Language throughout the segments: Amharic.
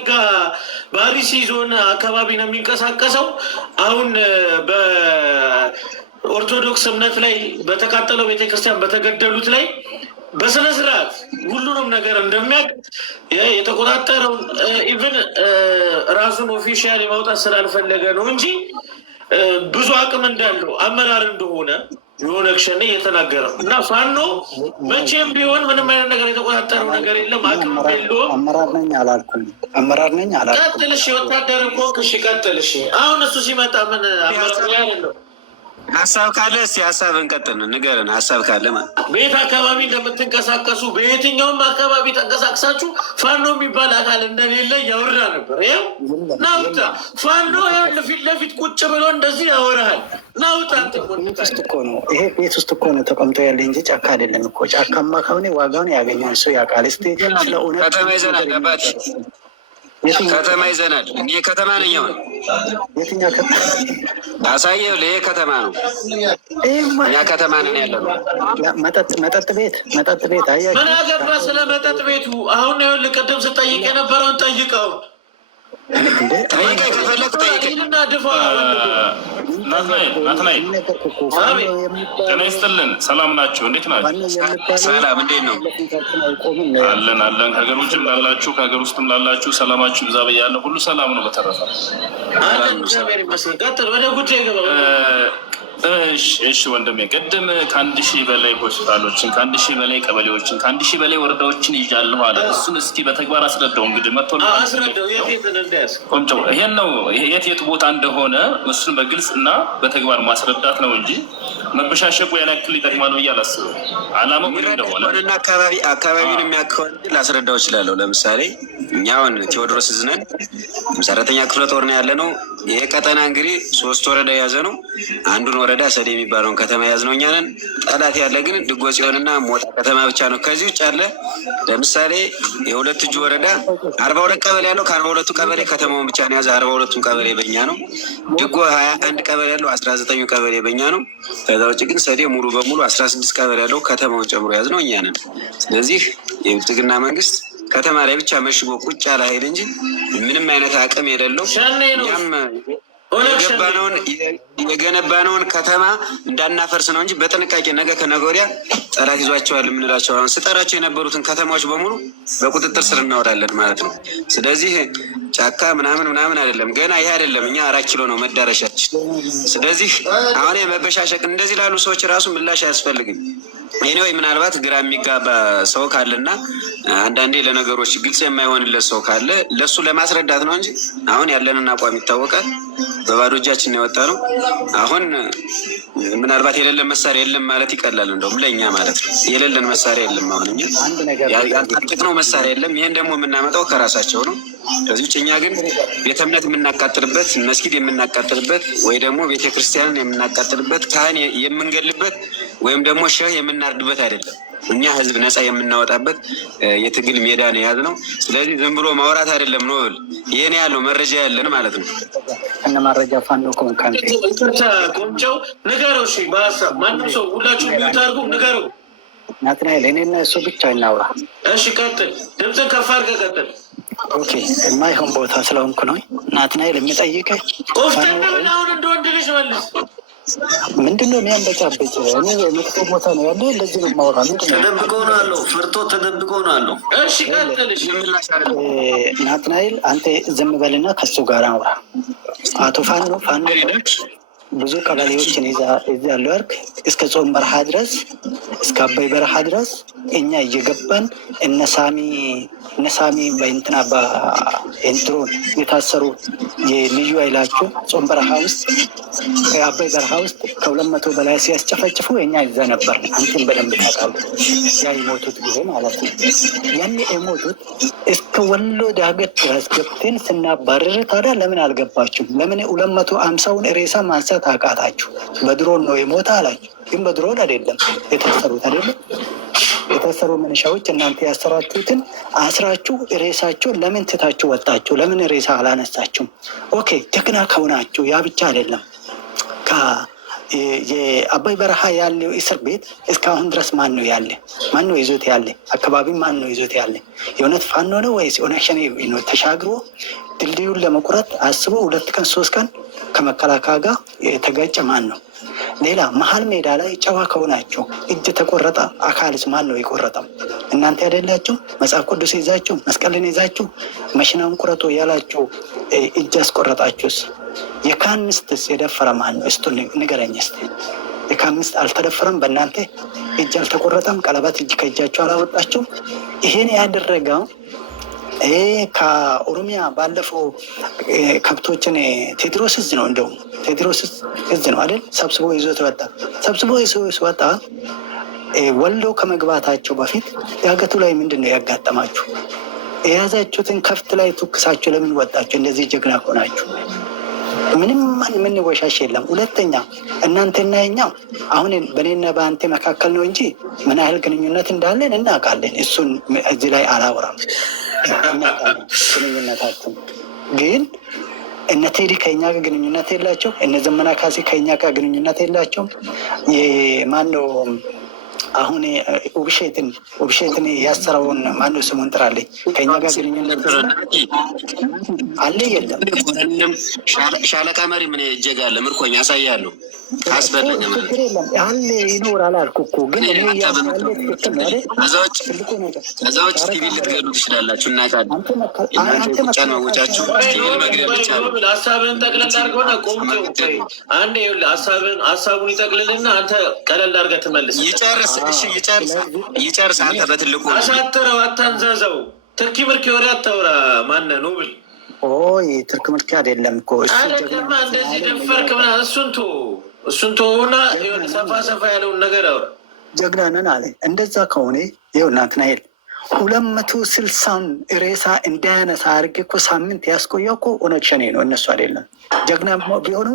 ወለጋ በአርሲ ዞን አካባቢ ነው የሚንቀሳቀሰው። አሁን በኦርቶዶክስ እምነት ላይ በተቃጠለው ቤተክርስቲያን በተገደሉት ላይ በስነ ስርዓት ሁሉንም ነገር እንደሚያውቅ የተቆጣጠረውን ኢቭን ራሱን ኦፊሻል የማውጣት ስላልፈለገ ነው እንጂ ብዙ አቅም እንዳለው አመራር እንደሆነ የሆነ ክሸኔ እየተናገረ እና ፋኖ መቼም ቢሆን ምንም አይነት ነገር የተቆጣጠረው ነገር የለም። አቅም የለውም። አመራር ነኝ አላልኩም። ቀጥል እሺ፣ ወታደር እኮ እሺ፣ ቀጥል እሺ። አሁን እሱ ሲመጣ ምን አመራር ያለው ሀሳብ ካለ እስቲ ሀሳብ እንቀጥል፣ ንገረን ሀሳብ ካለ ማለት ቤት አካባቢ እንደምትንቀሳቀሱ በየትኛውም አካባቢ ተንቀሳቅሳችሁ ፋኖ የሚባል አካል እንደሌለ እያወራ ነበር። ይኸው ናውጣ ፋኖ ፊት ለፊት ቁጭ ብሎ እንደዚህ ያወራሃል። ናውጣ ውስጥ እኮ ነው ይሄ ቤት ውስጥ እኮ ነው ተቀምጦ ያለ እንጂ ጫካ አይደለም እኮ። ጫካማ ከሆነ ዋጋውን ያገኛል ሰው ያውቃል። እስቲ ስለ እውነት ከተማ ይዘናል ገባት ከተማ ይዘናል። እኔ ከተማ ነኝ። አሁን የትኛው ከተማ አሳየው? ይሄ ከተማ ነው። እኛ ከተማ ነን ያለነው። መጠጥ ቤት አያችሁ። ምን አገባ ስለ መጠጥ ቤቱ? አሁን ይኸውልህ ቅድም ስጠይቅ የነበረውን ጠይቀው። ጠይቀኝ ከፈለግ ጠይቀኝ። ድፋ ናትናኤል ጤና ይስጥልን። ሰላም ናቸው? እንዴት ናቸው? ሰላም፣ እንዴት ነው? አለን አለን። ከሀገር ውጭም ላላችሁ ከሀገር ውስጥም ላላችሁ ሰላማችሁ ብዛ ብያለሁ። ሁሉ ሰላም ነው። በተረፈ እግዚአብሔር ይመስገን። ቀጥል፣ ወደ ጉዳይ ገባ። እሺ ወንድሜ፣ ቅድም ከ1000 በላይ ሆስፒታሎችን ከ1000 በላይ ቀበሌዎችን ከ1000 በላይ ወረዳዎችን ይዣለሁ አለ። እሱን እስኪ በተግባር አስረዳው። እንግዲህ መጥቶ ቆንጆ ይሄን ነው የት ቦታ እንደሆነ እሱን በግልጽ እና በተግባር ማስረዳት ነው እንጂ መበሻሸቁ ያን ያክል ይጠቅማል ብዬ አላስብም። አላማው ምን እንደሆነ አካባቢውን የሚያከሆን ላስረዳው እችላለሁ። ለምሳሌ እኛውን ቴዎድሮስ ዝነን ሰራተኛ ክፍለ ጦር ነው ያለ ነው። ይሄ ቀጠና እንግዲህ 3 ወረዳ የያዘ ነው። አንዱን ወረዳ ሰዴ የሚባለውን ከተማ የያዝ ነው እኛ ነን። ጠላት ያለ ግን ድጎ ጽዮንና ሞጣ ከተማ ብቻ ነው። ከዚህ ውጭ ያለ ለምሳሌ የሁለት እጅ ወረዳ 42 ቀበሌ ያለው ከ42ቱ ቀበሌ ከተማውን ብቻ ነው የያዘ። 42ቱም ቀበሌ በእኛ ነው። ድጎ 21 ቀበሌ ያለው 19ኙ ቀበሌ በእኛ ነው። ከዛ ውጭ ግን ሰዴ ሙሉ በሙሉ 16 ቀበሌ ያለው ከተማውን ጨምሮ የያዝ ነው እኛ ነን። ስለዚህ የብልጽግና መንግስት ከተማ ላይ ብቻ መሽጎ ቁጭ ያለ ኃይል እንጂ ምንም አይነት አቅም የሌለው እኛም የገነባነውን ከተማ እንዳናፈርስ ነው እንጂ በጥንቃቄ ነገ ከነገ ወዲያ ጠላት ይዟቸዋል የምንላቸው አሁን ስጠራቸው የነበሩትን ከተማዎች በሙሉ በቁጥጥር ስር እናወዳለን ማለት ነው። ስለዚህ ጫካ ምናምን አይደለም። ገና ይሄ አይደለም። እኛ 4 ኪሎ ነው መዳረሻችን። ስለዚህ አሁን መበሻሸቅ እንደዚህ ላሉ ሰዎች ራሱ ምላሽ አያስፈልግም። ወይ ምናልባት ግራ የሚጋባ ሰው ካለና አንዳንዴ ለነገሮች ግልጽ የማይሆንለት ሰው ካለ ለሱ ለማስረዳት ነው እንጂ አሁን ያለንን አቋም ይታወቃል። በባዶ እጃችን የወጣ ነው። አሁን ምናልባት የሌለን መሳሪያ የለም ማለት ይቀላል። እንደውም ለእኛ ማለት ነው የሌለን መሳሪያ የለም። አሁን እኛ ያልታጠቅነው መሳሪያ የለም። ይሄን ደግሞ የምናመጣው ከራሳቸው ነው። ከዚህ ውጭ እኛ ግን ቤተ እምነት የምናቃጥልበት፣ መስጊድ የምናቃጥልበት ወይ ደግሞ ቤተክርስቲያንን የምናቃጥልበት፣ ካህን የምንገልበት ወይም ደግሞ ሸህ የምናርድበት አይደለም። እኛ ህዝብ ነፃ የምናወጣበት የትግል ሜዳ ነው የያዝነው። ስለዚህ ዝም ብሎ ማውራት አይደለም ነው ብል ይሄን ያለው መረጃ ያለን ማለት ነው። እነ መረጃ ፋኖ ኮንካንት ቆንጨው ንገረው። እሺ በሀሳብ ማንም ሰው ሁላችሁ የሚታርጉ ንገረው። ናትናኤል እኔና እሱ ብቻ እናውራ። እሺ ቀጥል፣ ድምፅን ከፍ አድርገህ ቀጥል። ኦኬ የማይሆን ቦታ ስለሆንኩ ነው ናትናኤል የሚጠይቀኝ። ቆፍጠን ብለህ አሁን እንደ ወንድ ልጅ መልስ። ምንድነው የሚያንበጫበጭ? እኔ መጥፎ ቦታ ነው ያለ እንደዚህ ነው የማወራ። ተደብቆ ነው አለው፣ ፈርቶ ተደብቆ ነው አለው። እሺ ቀጥል። ናትናኤል አንተ ዝም በልና ከሱ ጋር አውራ። አቶ ፋኖ ብዙ ቀበሌዎችን ይዛ ያለው አርክ እስከ ጾም በረሃ ድረስ እስከ አባይ በረሃ ድረስ እኛ እየገባን እነሳሚ በእንትና በኢንትሮን የታሰሩ የልዩ ኃይላቸው ጾም በረሃ ውስጥ አባይ በረሃ ውስጥ ከ200 በላይ ሲያስጨፈጭፉ እኛ ይዛ ነበር። አንተን በደንብ ታውቃለህ። ያ የሞቱት ጊዜ ማለት ነው። ያኔ የሞቱት እስከ ወሎ ዳገት ድረስ ገብተን ስናባረር ታዲያ ለምን አልገባችሁም? ለምን 250ውን ሬሳ ማንሳት አቃታችሁ? በድሮን ነው የሞተ አላችሁ። ግን በድሮን አይደለም የታሰሩት አይደለም። የታሰሩ መንሻዎች እናንተ ያሰራችሁትን አስራችሁ ሬሳቸው ለምን ትታችሁ ወጣችሁ? ለምን ሬሳ አላነሳችሁም? ኦኬ ጀግና ከሆናችሁ ያ ብቻ አይደለም። የአባይ በረሃ ያለው እስር ቤት እስካሁን ድረስ ማን ነው ያለ? ማን ነው ይዞት ያለ? አካባቢ ማን ነው ይዞት ያለ? የእውነት ፋኖ ነው ወይስ ኦነግ ሸኔ ነው? ተሻግሮ ድልድዩን ለመቁረጥ አስቦ 2 ቀን 3 ቀን ከመከላከያ ጋር የተጋጨ ማን ነው? ሌላ መሀል ሜዳ ላይ ጨዋ ከሆናችሁ እጅ ተቆረጠ አካልስ ማን ነው የቆረጠው? እናንተ አይደላችሁ? መጽሐፍ ቅዱስ ይዛችሁ መስቀልን ይዛችሁ መሽናውን ቁረጡ ያላችሁ እጅ አስቆረጣችሁስ? የካህን ሚስትስ የደፈረ ማን ነው? እስቱ ንገረኝ እስቲ። የካህን ሚስት አልተደፈረም? በእናንተ እጅ አልተቆረጠም? ቀለበት እጅ ከእጃችሁ አላወጣችሁ? ይሄን ያደረገው ከኦሮሚያ ባለፈው ከብቶችን ቴድሮስ እዝ ነው፣ እንደውም ቴድሮስ እዝ ነው አይደል? ሰብስቦ ይዞት ወጣ። ሰብስቦ ይዞት ወጣ። ወሎ ከመግባታቸው በፊት ዳገቱ ላይ ምንድን ነው ያጋጠማችሁ? የያዛችሁትን ከፍት ላይ ትኩሳችሁ ለምን ወጣችሁ? እንደዚህ ጀግና ሆናችሁ ምንም የምንወሻሽ የለም። ሁለተኛ እናንተና እኛ አሁን በእኔና በአንተ መካከል ነው እንጂ ምን ያህል ግንኙነት እንዳለን እናውቃለን። እሱን እዚህ ላይ አላወራም። ግንኙነታችን ግን እነ ቴዲ ከኛ ጋር ግንኙነት የላቸው። እነ ዘመና ካሴ ከኛ ጋር ግንኙነት የላቸው። የማነው አሁን ውብሼትን ያሰረውን ማነው ስሙን ጥራለኝ። ከኛ ጋር ግንኙነት አለ የለም? ሻለቃ መሪ ምን እጀጋለ ምርኮኛ ያሳያለሁ አስፈለገ ማለት አለ ይኖራል አልኩ እኮ። ግን ከዛ ውጭ ሲቪል ልትገሉ ትችላላችሁ። እናቃለን እናንተ ቁጫን መውጫችሁ ሲቪል መግደል ይቻላል። ሀሳብህን ጠቅለል አድርገውና ቆምቶ አንዴ ሀሳቡን ይጠቅልልና አንተ ቀለል አድርገህ ትመልስ። ይጨርስ። እሺ ይጨርስ። አንተ በትልቁ አሳጥረው አታንዘዘው። ትርኪ ምርኪ ወሬ አታውራ። ማነህ ኖብል? ትርክ ምርኪ አይደለም እኮ አለማ እንደዚህ ደፈርክ ምናምን እሱን ተውና ሰፋ ሰፋ ያለውን ነገር አውራ። ጀግና ነን አለ። እንደዛ ከሆነ ይኸው ናትናኤል 260 ሬሳ እንዳያነሳ አድርጌ እኮ ሳምንት ያስቆየው እኮ ኦነግ ሸኔ ነው፣ እነሱ አይደለም። ጀግና ቢሆኑ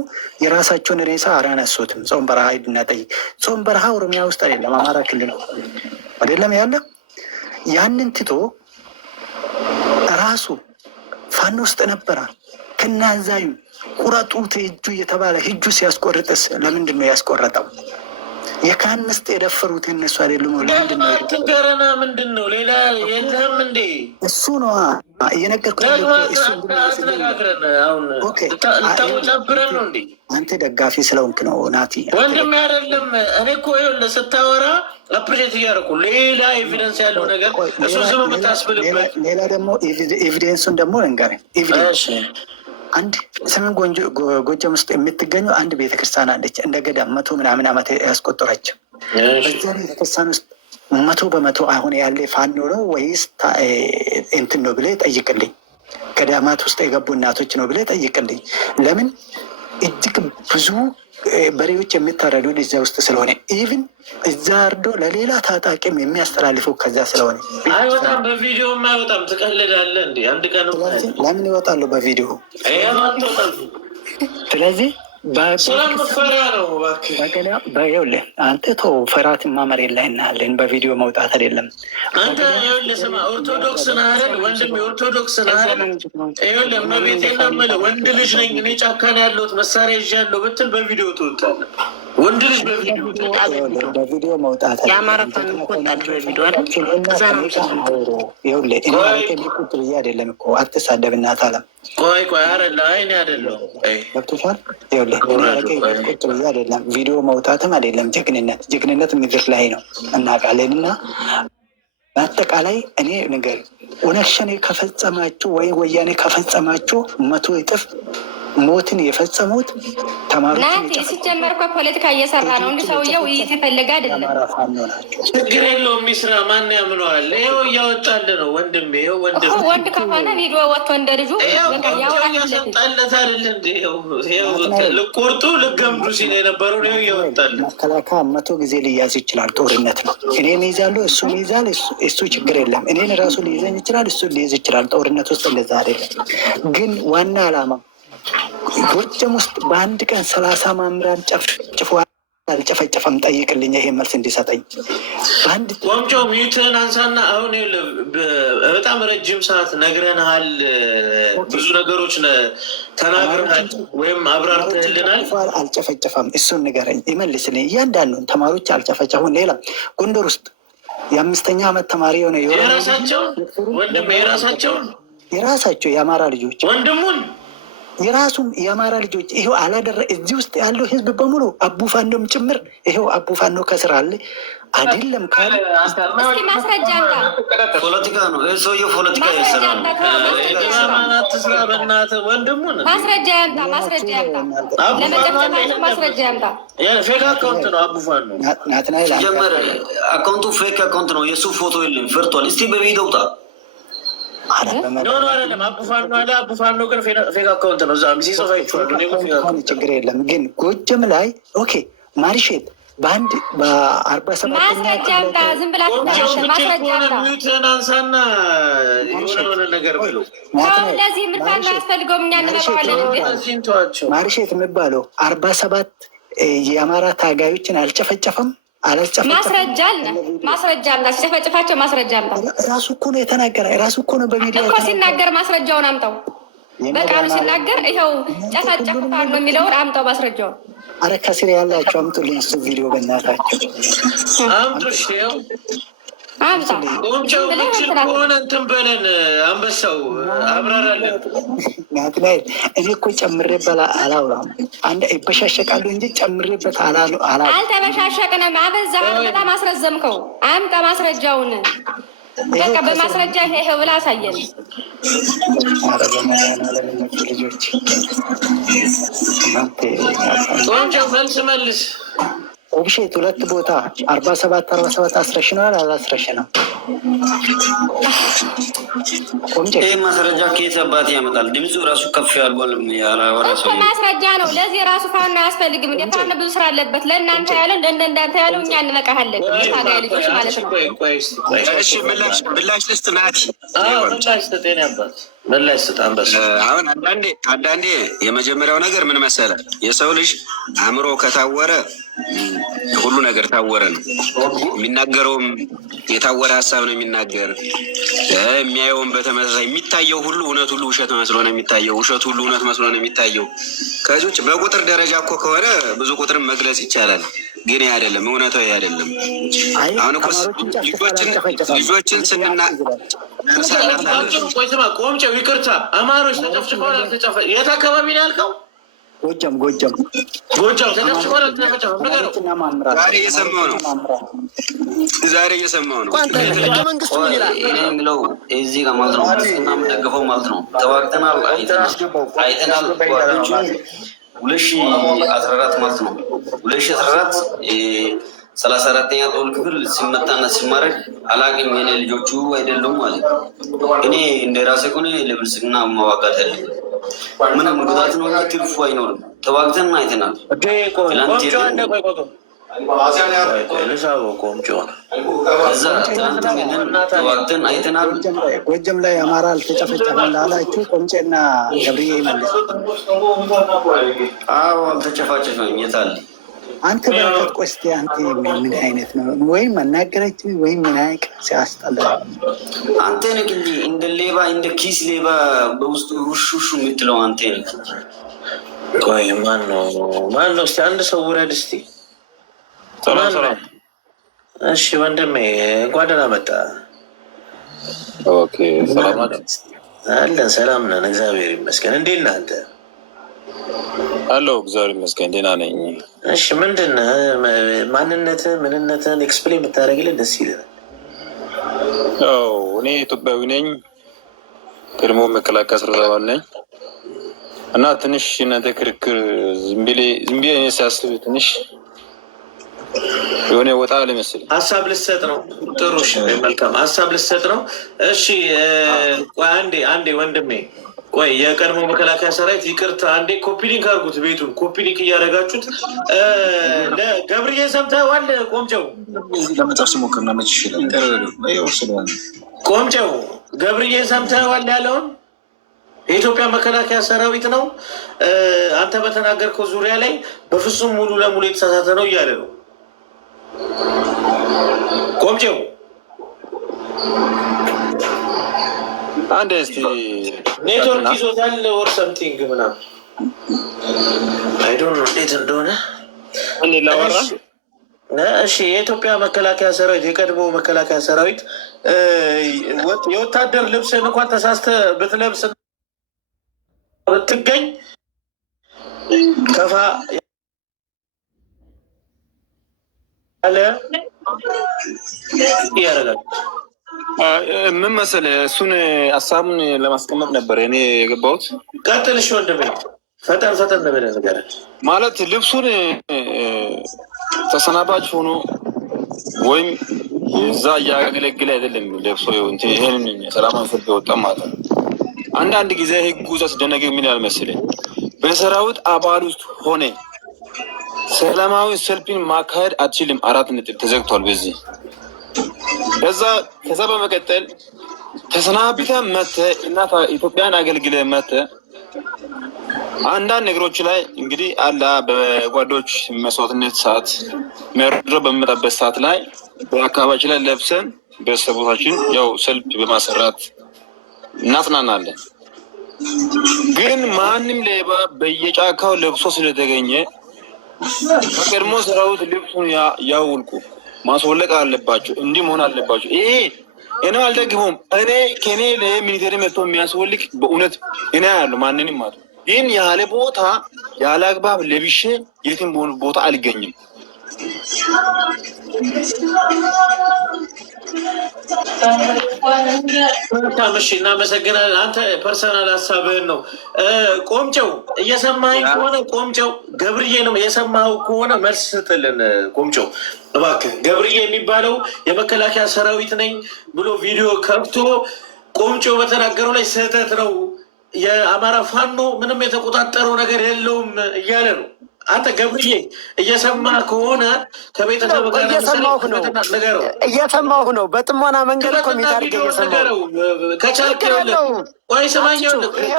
የራሳቸውን ሬሳ አላነሱትም። ጾም በረሃ ሂድና ጠይቅ። ጾም በረሃ ኦሮሚያ ውስጥ አይደለም፣ አማራ ክልል አይደለም ያለ። ያንን ትቶ ራሱ ፋኖ ውስጥ ነበረ። ከናዛዩ ቁረጡት እጁ እየተባለ እጁ ሲያስቆርጥስ ለምንድን ነው ያስቆረጠው? የካህን ሚስት የደፈሩት እነሱ አይደሉም? ትንገረና ምንድን ነው ሌላ የለህም እንዴ? እሱ ነው እየነገርኩህ። ልታወጫብረን ነው እንዴ? አንተ ደጋፊ ስለሆንክ ነው ናቲ ወንድሜ። አይደለም እኔ እኮ ይኸውልህ ስታወራ አፕሪሼት እያደረኩ ሌላ ኤቪደንስ ያለው ነገር እሱ ዝም የምታስብልበት። ሌላ ደግሞ ኤቪደንሱን ደግሞ ልንገርህ። ኤቪደንስ አንድ ሰሜን ጎጃም ውስጥ የምትገኘው አንድ ቤተክርስቲያን አለች፣ እንደ ገዳም 100 ምናምን ዓመት ያስቆጠረች። በዚያ ቤተክርስቲያን ውስጥ 100% አሁን ያለ ፋኖ ነው ወይስ እንትን ነው ብለህ ጠይቅልኝ። ገዳማት ውስጥ የገቡ እናቶች ነው ብለህ ጠይቅልኝ። ለምን እጅግ ብዙ በሬዎች የሚታረዱ እዚያ ውስጥ ስለሆነ ኢቭን እዛ አርዶ ለሌላ ታጣቂም የሚያስተላልፈው ከዛ ስለሆነ አይወጣም። በቪዲዮ አይወጣም። ትቀልዳለህ እንዴ? አንድ ቀን ለምን ይወጣሉ በቪዲዮ? ስለዚህ ስለምፈራ ነው። ይኸውልህ አንተ ተው፣ ፍርሃትማ መሬት ላይ እናያለን። በቪዲዮ መውጣት አይደለም። አንተ ይኸውልህ ስማ፣ ኦርቶዶክስ ነህ አይደል ወንድሜ? ኦርቶዶክስ ነህ አይደል? ይኸውልህ እመቤቴን ነው የምልህ፣ ወንድ ልጅ ነኝ እኔ፣ ጫካ ነው ያለሁት፣ መሳሪያ ይዣለሁ ብትል በቪዲዮ ትወጣለህ። ወንድ ልጅ በቪዲዮ መውጣት የአማራ ፋኖ ይወጣል በቪዲዮ አይደል? እዛ ነው ይኸውልህ እኔ ቁጭ ብዬ አይደለም እኮ አትሳደብ። እናት አለም ቆይ አረላ አይኔ አይደለም ገብቶሻል? ይኸውልህ ቁጭ ብዬ አይደለም ቪዲዮ መውጣትም አይደለም። ጀግንነት ምድር ላይ ነው እናውቃለን። እና በአጠቃላይ እኔ ነገር ኦነግ ሸኔ ከፈጸማችሁ ወይ ወያኔ ከፈጸማችሁ 100 እጥፍ ሞትን የፈጸሙት ተማሪዎች ሲጀመር እኮ ፖለቲካ እየሰራ ነው እንጂ ሰውየው ውይይት የፈለገ አይደለም። ችግር የለውም ሚስራ ማን ያምነዋል? ይኸው እያወጣል ነው ወንድሜ። ይኸው ወንድ ከሆነ ቪዲዮ ወጥቶ እንደ ልጁ ያወጣለት አይደለ እንዴ? ልቆርጡ ልገምዱ ሲል የነበረው ይኸው እያወጣል። መከላከያ 100 ጊዜ ሊያዝ ይችላል። ጦርነት ነው። እኔን ይዛሉ፣ እሱ ይዛል። እሱ ችግር የለም። እኔን ራሱ ሊይዘኝ ይችላል፣ እሱ ሊይዝ ይችላል። ጦርነት ውስጥ እንደዛ አይደለም። ግን ዋና ዓላማ ጎጃም ውስጥ በአንድ ቀን 30 መምህራን ጨፍጭፏል። አልጨፈጨፈም። ጠይቅልኝ ይሄ መልስ እንዲሰጠኝ። በአንድ ቆምጮ ሚዩትን አንሳና አሁን በጣም ረጅም ሰዓት ነግረንሃል፣ ብዙ ነገሮች ተናግረሃል ወይም አብራርተህልናል። አልጨፈጨፈም፣ እሱን ንገረኝ፣ ይመልስልኝ። እያንዳንዱን ተማሪዎች አልጨፈጨፉም። ሌላ ጎንደር ውስጥ የ5ኛ ዓመት ተማሪ የሆነ የራሳቸው የአማራ ልጆች ወንድሙን የራሱም የአማራ ልጆች ይሄው አላደረ እዚህ ውስጥ ያለው ህዝብ በሙሉ አቡፋኖም ጭምር ይሄው አቡፋኖ ከስራ አለ አይደለም ካለ እስኪ ማስረጃ ፖለቲካ ነው ሰውየው፣ ፖለቲካ ይሰራል። ወንድሙን ማስረጃ ያምጣ፣ ለመጨፍጨፋቸው ማስረጃ ያምጣ። ፌክ አካውንት ነው አቡፋኖ ናትናኤል ጀመረ። አካውንቱ ፌክ አካውንት ነው። የሱ ፎቶ የለም፣ ፈርቷል። እስቲ በቪዲዮ ውጣ። አይደለም አቡፋኖ ግን ፌክ አካውንት ነው። እዛ ችግር የለም ግን ጎጀም ላይ ኦኬ ማሪሼት በአንድ በ47 ማስረጃ አምጣ። ዝም ብላ ማስረጃ አንሳና የሆነ ነገር ብሎ ለዚህ ምርታን ያስፈልገው እኛ እንመጣዋለን። ማሪሼት የሚባለው 47 የአማራ ታጋዮችን አልጨፈጨፈም። ማስረጃ አለ፣ ማስረጃ አለ። ሲጨፈጭፋቸው ማስረጃ አምጣ። ራሱ እኮ ነው የተናገረ፣ ራሱ እኮ ነው በሚዲያ እኮ ሲናገር ማስረጃውን አምጣው። በቃሉ ሲናገር ይኸው ጨፈጨፍታል ነው የሚለውን አምጣው ማስረጃውን። አረ ከስር ያላቸው አምጡልኝ እሱ ቪዲዮ በእናታቸው አምጡ። አምጣ ሆነ እንትን በለን አንበሳው አብራራለን። ናትናኤል እኔ እኮ ጨምሬበት አላውራም። አንድ ይበሻሸቃሉ እንጂ ጨምሬበት አልተበሻሸቅንም። አበዛህ፣ በጣም አስረዘምከው። አምጣ ማስረጃውን። በቃ በማስረጃ ይሄ ብላ አሳየን። ልጆች መልስ መልስ ኦብሼት 2 ቦታ 47 አስረሽነዋል። አላስረሽ ነው ይህ ማስረጃ ከየት አባት ያመጣል? ድምፁ ራሱ ከፍ ያልጓልም ያላወራ ሰው ማስረጃ ነው። ለዚህ ራሱ ፋኖ አያስፈልግም። እንደ ፋኖ ብዙ ስራ አለበት። ለእናንተ ያለው እንዳንተ ያለው እኛ እንበቃሃለን። ታጋይ ልጆች ማለት ነው። እሺ ምላሽ ልስጥ ናት። ምላሽ ስጥ አንበሳ። አሁን አንዳንዴ የመጀመሪያው ነገር ምን መሰለ፣ የሰው ልጅ አእምሮ ከታወረ ሁሉ ነገር ታወረ ነው። የሚናገረውም የታወረ ሀሳብ ነው የሚናገር። የሚያየውም በተመሳሳይ የሚታየው ሁሉ እውነት ሁሉ ውሸት መስሎ ነው የሚታየው፣ ውሸት ሁሉ እውነት መስሎ ነው የሚታየው። ከዚህ ውጭ በቁጥር ደረጃ እኮ ከሆነ ብዙ ቁጥርን መግለጽ ይቻላል፣ ግን ይህ አይደለም፣ እውነታዊ አይደለም። አሁን እኮ ልጆችን ቆምጨው ይቅርታ፣ አማሮች ተጨፍጭፈዋል። የት አካባቢ ነው ያልከው? ጎጃም ተጨፍጭፈዋል። ዛሬ እየሰማሁ ነው። የሚለው እዚህ ጋር ማለት ነው እና የምደግፈው ማለት ነው። ተዋግተናል፣ አይተናል። ጓዶቹ 2014 ማለት ነው 2014 34ኛ ጦር ክፍል ሲመጣና ሲማረግ አላቅም። የኔ ልጆቹ አይደሉም ማለት እኔ እንደ ራሴ ኮኔ ለብልጽግና መዋጋት ያለ ምንም ጉዳት ነው እንጂ ትርፉ አይኖርም። ተዋግተን አይተናል። ተዋግተን አይተናል። ጎጀም ላይ አማራ አልተጨፈጨፈም ላላችሁ ቆምጬና ገብርዬ ይመልስ። አዎ አልተጨፋጨፈም። የት አለ አንተ በረከት ቆስቴ አንተ ምን አይነት ነው? ወይም መናገረች ወይም ምን አይቅ ሲያስጠላ አንተ ነህ እንጂ እንደ ሌባ እንደ ኪስ ሌባ በውስጡ ውሹ የምትለው አንተ ነህ። ቆይ ማን ነው? እስቲ አንድ ሰው ውረድ እስቲ። እሺ ወንድሜ እንኳን ደህና መጣ። ኦኬ ሰላም አለን። ሰላም ነን እግዚአብሔር ይመስገን። እንዴት ነህ አንተ? አለው እግዚአብሔር ይመስገን ደህና ነኝ። እሺ ምንድን ምንነትን ኤክስፕሌን ብታደርግልን ደስ ይለናል። ያው እኔ ኢትዮጵያዊ ነኝ፣ ቀድሞ መከላከያ ሰራዊት ነኝ እና ትንሽ እናንተ ክርክር ዝም ብዬ እኔ ሳስብ ትንሽ የሆነ ወጣ ለመሰለኝ ሀሳብ ልሰጥ ነው። ጥሩ መልካም ሀሳብ ልሰጥ ነው። እሺ አንዴ ወንድሜ ቆይ የቀድሞ መከላከያ ሰራዊት ይቅርታ፣ አንዴ ኮፒሊንክ አድርጉት፣ ቤቱን ኮፒሊንክ እያደረጋችሁት። ገብርዬ ሰምተዋል? ቆምጨው ለመጻፍ ስሞክርና መች ይችላል። ቆምጨው ገብርዬ ሰምተዋል ያለውን? የኢትዮጵያ መከላከያ ሰራዊት ነው አንተ በተናገርከው ዙሪያ ላይ በፍጹም ሙሉ ለሙሉ የተሳሳተ ነው እያለ ነው ቆምጬው። አንድ እስቲ ኔትወርክ ይዞታል ወር ሰምቲንግ ምናምን አይ ዶንት ኖ እንዴት እንደሆነ አንዴ ላወራ። እሺ የኢትዮጵያ መከላከያ ሰራዊት የቀድሞ መከላከያ ሰራዊት የወታደር ልብስን እንኳን ተሳስተ ብትለብስ ብትገኝ ከፋ ያለ ያደርጋል። ምን መሰለህ እሱን ሀሳቡን ለማስቀመጥ ነበር እኔ የገባሁት። ቀጥል እሺ ወንድሜ፣ ፈጠን ብለህ ንገረን። ማለት ልብሱን ተሰናባች ሆኖ ወይም እዛ እያገለግል አይደለም ለብሶ ይህን ሰላማዊ ሰልፍ የወጣ ማለት ነው። አንዳንድ ጊዜ ህጉ ሲያስደነግግ ምን ያህል መሰለኝ በሰራዊት አባል ውስጥ ሆነ ሰላማዊ ሰልፍን ማካሄድ አትችልም። 4 ነጥብ ተዘግቷል በዚህ። ከዛ በመቀጠል ተሰናብተ መተ እናት ኢትዮጵያን አገልግለ መተ አንዳንድ ነገሮች ላይ እንግዲህ አላ በጓዶች መስዋዕትነት ሰዓት መርዶ በሚመጣበት ሰዓት ላይ በአካባቢያችን ላይ ለብሰን ቤተሰቦቻችን ያው ሰልፍ በማሰራት እናጽናናለን። ግን ማንም ሌባ በየጫካው ለብሶ ስለተገኘ ቀድሞ ሰራዊት ልብሱን ያውልቁ ማስወለቅ አለባቸው። እንዲህ መሆን አለባቸው። ይሄ እኔ አልደግፈውም። እኔ ከኔ ለሚሊቴሪ መጥቶ የሚያስወልቅ በእውነት እኔ ያለው ማንንም ማለት ግን ያለ ቦታ ያለ አግባብ ለብሼ የትም ቦታ አልገኝም። ታምሽ እናመሰግናለን። አንተ ፐርሰናል ሀሳብህን ነው። ቆምጨው እየሰማኸኝ ከሆነ ቆምጨው ገብርዬ ነው የሰማኸው ከሆነ መልስ ስጥልን። ቆምጨው እባክህ ገብርዬ የሚባለው የመከላከያ ሰራዊት ነኝ ብሎ ቪዲዮ ከብቶ ቆምጨው በተናገረው ላይ ስህተት ነው፣ የአማራ ፋኖ ምንም የተቆጣጠረው ነገር የለውም እያለ ነው። አንተ ገብርዬ እየሰማህ ከሆነ ከቤተሰብ ጋር እየሰማሁ ነው። በጥሞና መንገድ ኮሚታርገ እየሰማሁ ከቻልክ ቆይ ስማኝ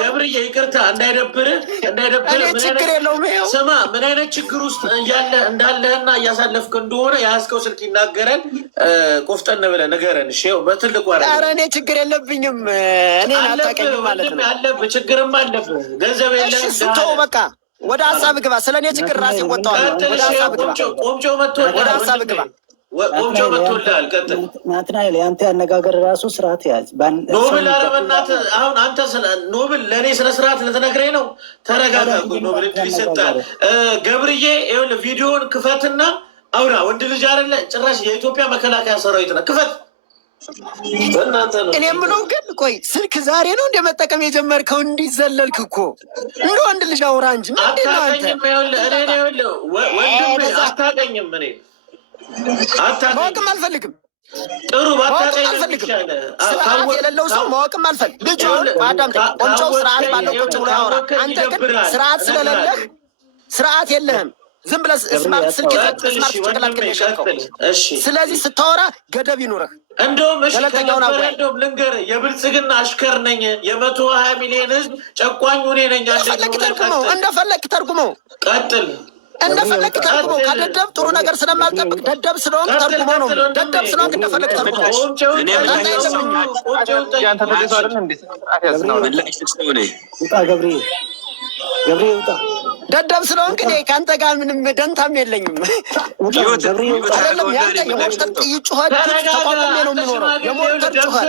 ገብርዬ፣ ይቅርታ እንዳይደብርህ ችግር የለውም። ስማ ምን አይነት ችግር ውስጥ እንዳለህና እያሳለፍክ እንደሆነ የያዝከው ስልክ ይናገረን። ቆፍጠን ብለህ ንገረን። እሺ በትልቁ ኧረ እኔ ችግር የለብኝም። እኔ አታውቀኝም ማለት ነው። አለብህ፣ ችግርም አለብህ። ገንዘብ የለህም። ስተው በቃ ወደ ሀሳብ ግባ። ስለ እኔ ችግር ራሴ ወጣዋለሁ። ወደ ሀሳብ ግባ። ቆምጨው መጥቶልሃል። ወደ ሀሳብ ግባ። ቆምጨው መጥቶልሃል። ቀጥል። ናትናኤል የአንተ ያነጋገር ራሱ ስርዓት ያዝ። ኖብል ኧረ በእናትህ አሁን አንተ ኖብል ለእኔ ስነ ስርዓት ልትነግረኝ ነው? ተረጋጋ። ኖብል እድል ይሰጣል። ገብርዬ ይኸውልህ ቪዲዮውን ክፈትና አውራ። ወንድ ልጅ አይደለ ጭራሽ የኢትዮጵያ መከላከያ ሰራዊት ነው። ክፈት። እኔ የምለው ግን ቆይ ስልክ ዛሬ ነው እንደ መጠቀም የጀመርከው? እንዲዘለልክ እኮ እንደ ወንድ ልጅ አውራ እንጂ አታውቀኝም። ወንድሜ አታውቀኝም። እኔ ማወቅም አልፈልግም። ጥሩ አልፈልግም። ስርዓት የሌለው ሰው ማወቅም አልፈልግ። ልጅውን አዳምጠኝ። ቆንጮው ስርዓት ባለው ቁጭ ብሎ ያወራ። አንተ ግን ስርዓት ስለሌለህ ስርዓት የለህም። ዝም ብለህ ስማርት ስልክ ስማርት ጭንቅላት ግን የሸጥከው። ስለዚህ ስታወራ ገደብ ይኑረህ። እንደውም እንደውም ልንገርህ የብልጽግና አሽከር ነኝ፣ 120 ሚሊዮን ህዝብ ጨቋኝ እኔ ነኝ። እንደፈለግ ተርጉመው ቀጥል። እንደፈለግ ተርጉመው። ከደደብ ጥሩ ነገር ስለማልጠብቅ ደደብ ስለሆንክ ተርጉመው ነው። ደደብ ስለሆንክ እንደፈለግ ተርጉመው። ገብሬ ውጣ። ደደብ ስለሆንክ እኔ ከአንተ ጋር ምንም ደንታም የለኝም። አይደለም ያንተ የሞተር ጥይት ጩኸት ተቋቁሜ ነው የምኖረው። የሞተር ጩኸት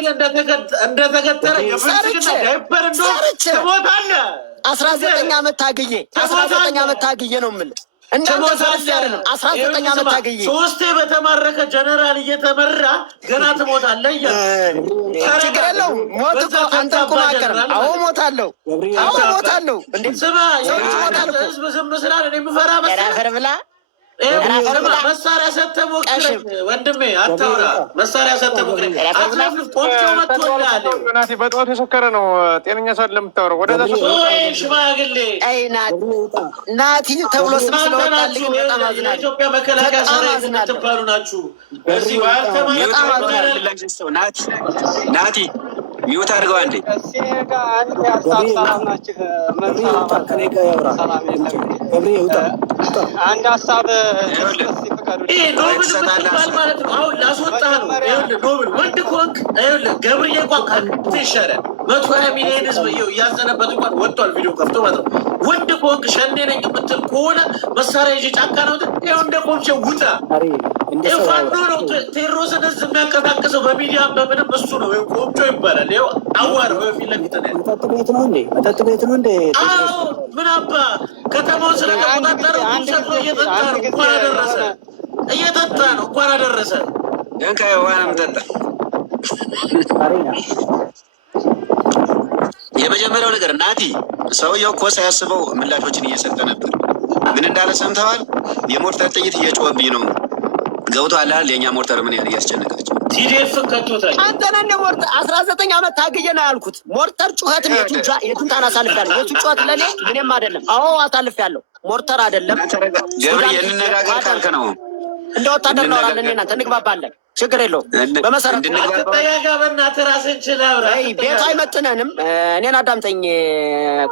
እንደተገተረ የብልጽግና ዳይፐር ትሞታለህ። 19 ዓመት ታግዬ 19 ዓመት ታግዬ ነው የምልህ። እንዳንተ ሰልፍ አይደለም 19 ዓመት ታግዬ 3 በተማረከ ጀነራል እየተመራ ገና ትሞታለህ እያለ ችግር የለውም። ሞት እኮ አንተ እኮ ማቀርም አዎ ሞታለሁ። አዎ ሞታለሁ። እንዴ ስማ ህዝብ ዝም ስላለ እኔ የምፈራ መሰለህ ብላ መሳሪያ ሰተህ ሞክረኝ ወንድሜ፣ አታውራ። መሳሪያ ሰተህ ሞክረኝ። አትለፍልፍ። ቆንጆ መጥቶልሃል። በጠዋቱ የሰከረ ነው። ጤነኛ ሰው ለምታወራው ወደ ሽማግሌ ናቲ ተብሎ ስም ስለወጣልኝ በጣም አዝናለሁ። የኢትዮጵያ መከላከያ ሰራዊት የምትባሉ ናችሁ። እዚህ ናቲ ሚውት አድርገው አንዴ። አንድ ሀሳብ ማለት ነው። አሁን ላስወጣህ ነው። ኖብል ወንድ ኮንክ ገብርዬ እንኳን ከአንተ ይሻላል። 120 ሚሊዮን ህዝብ እያዘነበት እንኳን ወጥቷል ቪዲዮ ከፍቶ ማለት ነው። ወንድ ኮንክ ሸኔ ነኝ የምትል ከሆነ መሳሪያ ይዤ ጫካ ነው ይኸው እንደ ቆምቼ ውጣ። ፋኖ ነው ቴዎድሮስን ህዝብ የሚያንቀሳቅሰው በሚዲያም በምንም እሱ ነው። ቆምጮ ይባላል። ይኸው አዋረው ፊት ለፊት ነው። መጠጥ ቤት ነው እንዴ? መጠጥ ቤት ነው እንዴ? አዎ ምን አባ ከተማውን ስለተቆጣጠረው ሰጥሮ እየጠጣ ነው። እንኳን አደረሰ እየጠጣ ነው። እንኳን አደረሰ እንካ ዋንም ጠጣ። የመጀመሪያው ነገር ናቲ ሰውየው እኮ ሳያስበው ምላሾችን እየሰጠ ነበር። ምን እንዳለ ሰምተዋል? የሞርተር ጥይት እየጮኸብኝ ነው ገብቶሃል አይደል? የእኛ ሞርተር ምን ያህል እያስጨነቃቸው ቲዲኤፍ ከቶታል። አንተና እንደ ሞርተር 19 ዓመት ታግዬ ነው ያልኩት። ሞርተር ጩኸት የቱን ታን አሳልፊያለሁ። የቱ ጩኸት ለእኔ ምንም አይደለም። አዎ አሳልፊያለሁ። ሞርተር አይደለም። ገብርዬ እንነጋገር ካልክ ነው እንደ ወታደር እናወራለን። እናንተ እንግባባለን። ችግር የለውም። በመሰረቱ ቤቱ አይመጥነንም። እኔን አዳምጠኝ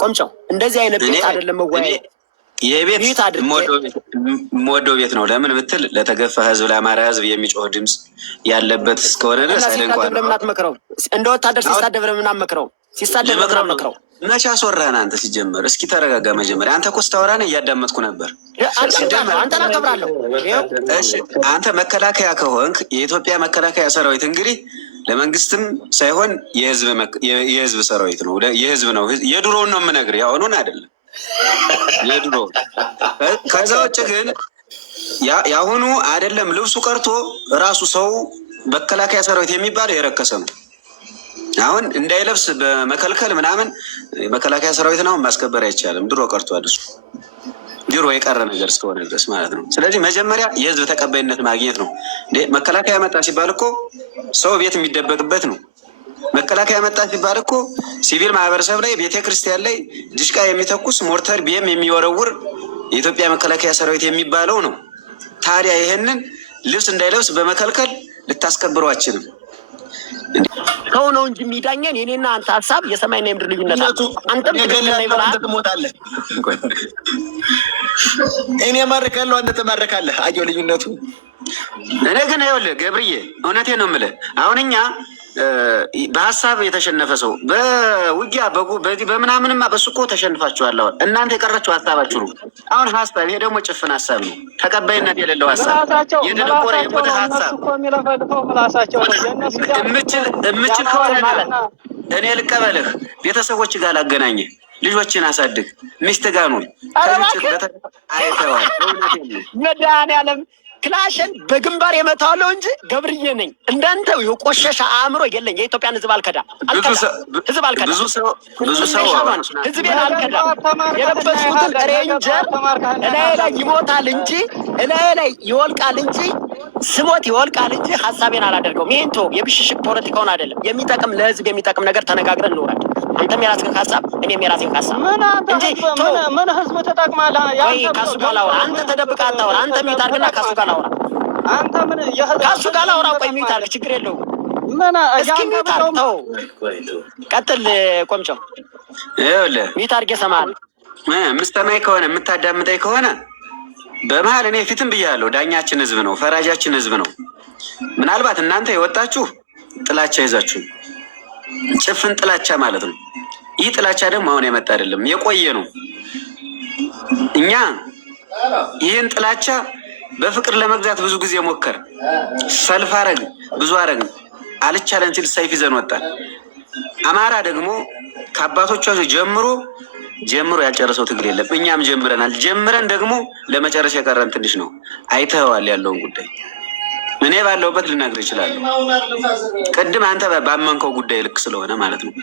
ቆምጨው። እንደዚህ አይነት ቤት አይደለም መወያየ የቤት የምወደው ቤት ነው። ለምን ብትል ለተገፋ ህዝብ፣ ለአማራ ህዝብ የሚጮህ ድምፅ ያለበት እስከሆነ ድረስ ለምን አትመክረው? እንደ ወታደር ሲሳደብ ለምን አትመክረው? ሲሳደብ ለምን አትመክረው? መቼ አስወራህን አንተ? ሲጀመር እስኪ ተረጋጋ መጀመሪያ። አንተ እኮ ስታወራ ነው እያዳመጥኩ ነበር። አንተን አከብራለሁ። እሺ አንተ መከላከያ ከሆንክ የኢትዮጵያ መከላከያ ሰራዊት እንግዲህ ለመንግስትም ሳይሆን የህዝብ ሰራዊት ነው። የህዝብ ነው። የድሮውን ነው የምነግርህ፣ ያሁኑን አይደለም። የድሮ ከዛ ውጭ ግን የአሁኑ አይደለም። ልብሱ ቀርቶ ራሱ ሰው መከላከያ ሰራዊት የሚባለው የረከሰ ነው። አሁን እንዳይለብስ በመከልከል ምናምን መከላከያ ሰራዊት ነው ማስከበር አይቻልም። ድሮ ቀርቷል። እሱ ድሮ የቀረ ነገር እስከሆነ ድረስ ማለት ነው። ስለዚህ መጀመሪያ የህዝብ ተቀባይነት ማግኘት ነው። መከላከያ መጣ ሲባል እኮ ሰው ቤት የሚደበቅበት ነው። መከላከያ መጣ ሲባል እኮ ሲቪል ማህበረሰብ ላይ፣ ቤተክርስቲያን ላይ ድሽቃ የሚተኩስ ሞርተር ቢኤም የሚወረውር የኢትዮጵያ መከላከያ ሰራዊት የሚባለው ነው። ታዲያ ይህንን ልብስ እንዳይለብስ በመከልከል ልታስከብረው አችልም። ሰው ነው እንጂ የሚዳኘን የኔና አንተ ሀሳብ የሰማይና የምድር ልዩነት አለ። አንተም ትሞታለህ። እኔ ማርካለሁ፣ አንተ ተማርካለህ። አየው ልዩነቱ። እኔ ግን ይኸውልህ ገብርዬ እውነቴን ነው የምልህ። አሁን እኛ በሀሳብ የተሸነፈ ሰው በውጊያ በዚህ በምናምንማ በሱ እኮ ተሸንፋችኋል። አሁን እናንተ የቀራችሁ ሀሳባችሁ ነው። አሁን ሀሳብ ይሄ ደግሞ ጭፍን ሀሳብ ነው፣ ተቀባይነት የሌለው ሀሳብ፣ የደነቆረ የሞተ ሀሳብ። የምችል ከሆነ እኔ ልቀበልህ፣ ቤተሰቦች ጋር ላገናኝህ፣ ልጆችን አሳድግ፣ ሚስት ጋር ኑር። አይተዋል መድኃኒዓለም ክላሽን በግንባር የመታዋለው እንጂ ገብርዬ ነኝ። እንዳንተ የቆሸሸ አእምሮ የለኝ። የኢትዮጵያን ህዝብ አልከዳ ህዝብ አልከዳ ብዙ ሰው ህዝቤን አልከዳ። የለበስኩትን ሬንጀር እላዬ ላይ ይሞታል እንጂ እላዬ ላይ ይወልቃል እንጂ ስሞት ይወልቃል እንጂ ሀሳቤን አላደርገውም። ይህን ተወው። የብሽሽቅ ፖለቲካውን አይደለም። የሚጠቅም ለህዝብ የሚጠቅም ነገር ተነጋግረን እንውራል። አንተም የራስህን ሀሳብ እኔም የራሴን ሀሳብ እንጂ ምን ህዝብ ተጠቅማለህ? ከሱ ጋር ላውራ። አንተ ተደብቀህ አታውራ። አንተ የሚታርግና ከሱ ጋር ላውራ። ከሱ ጋር ላውራ። ቆይ የሚታርግ ችግር የለውም። እስኪ የሚታርግ ተው፣ ቀጥል። ቆምጨው ይኸውልህ የሚታርግ የሰማል የምትሰማኝ ከሆነ የምታዳምጠኝ ከሆነ በመሀል እኔ ፊትም ብያለሁ። ዳኛችን ህዝብ ነው፣ ፈራጃችን ህዝብ ነው። ምናልባት እናንተ የወጣችሁ ጥላቻ ይዛችሁ ጭፍን ጥላቻ ማለት ነው። ይህ ጥላቻ ደግሞ አሁን የመጣ አይደለም፣ የቆየ ነው። እኛ ይህን ጥላቻ በፍቅር ለመግዛት ብዙ ጊዜ ሞከር፣ ሰልፍ አረግን፣ ብዙ አረግን፣ አልቻለን ሲል ሰይፍ ይዘን ወጣን። አማራ ደግሞ ከአባቶቿ ጀምሮ ያልጨረሰው ትግል የለም። እኛም ጀምረናል። ጀምረን ደግሞ ለመጨረሻ የቀረን ትንሽ ነው። አይተኸዋል ያለውን ጉዳይ። እኔ ባለሁበት ልነግርህ እችላለሁ። ቅድም አንተ ባመንከው ጉዳይ ልክ ስለሆነ ማለት ነው።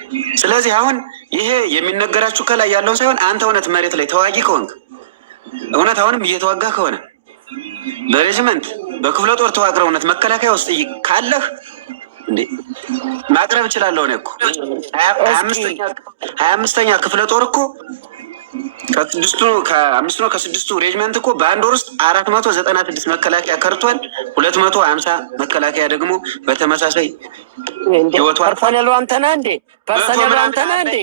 ስለዚህ አሁን ይሄ የሚነገራችሁ ከላይ ያለውን ሳይሆን አንተ እውነት መሬት ላይ ተዋጊ ከሆንክ እውነት አሁንም እየተዋጋ ከሆነ በሬጅመንት በክፍለ ጦር ተዋቅረህ እውነት መከላከያ ውስጥ ካለህ እንዴ ማቅረብ እችላለሁ። እኔ እኮ 25ኛ ክፍለ ጦር እኮ ከአምስቱ ነው ከስድስቱ ሬጅመንት እኮ በአንድ ወር ውስጥ 496 መከላከያ ከርቷል። 250 መከላከያ ደግሞ በተመሳሳይ ህይወቷል። ፐርሰኔሉ አንተ ነህ እንዴ? ፐርሰኔሉ አንተ ነህ እንዴ?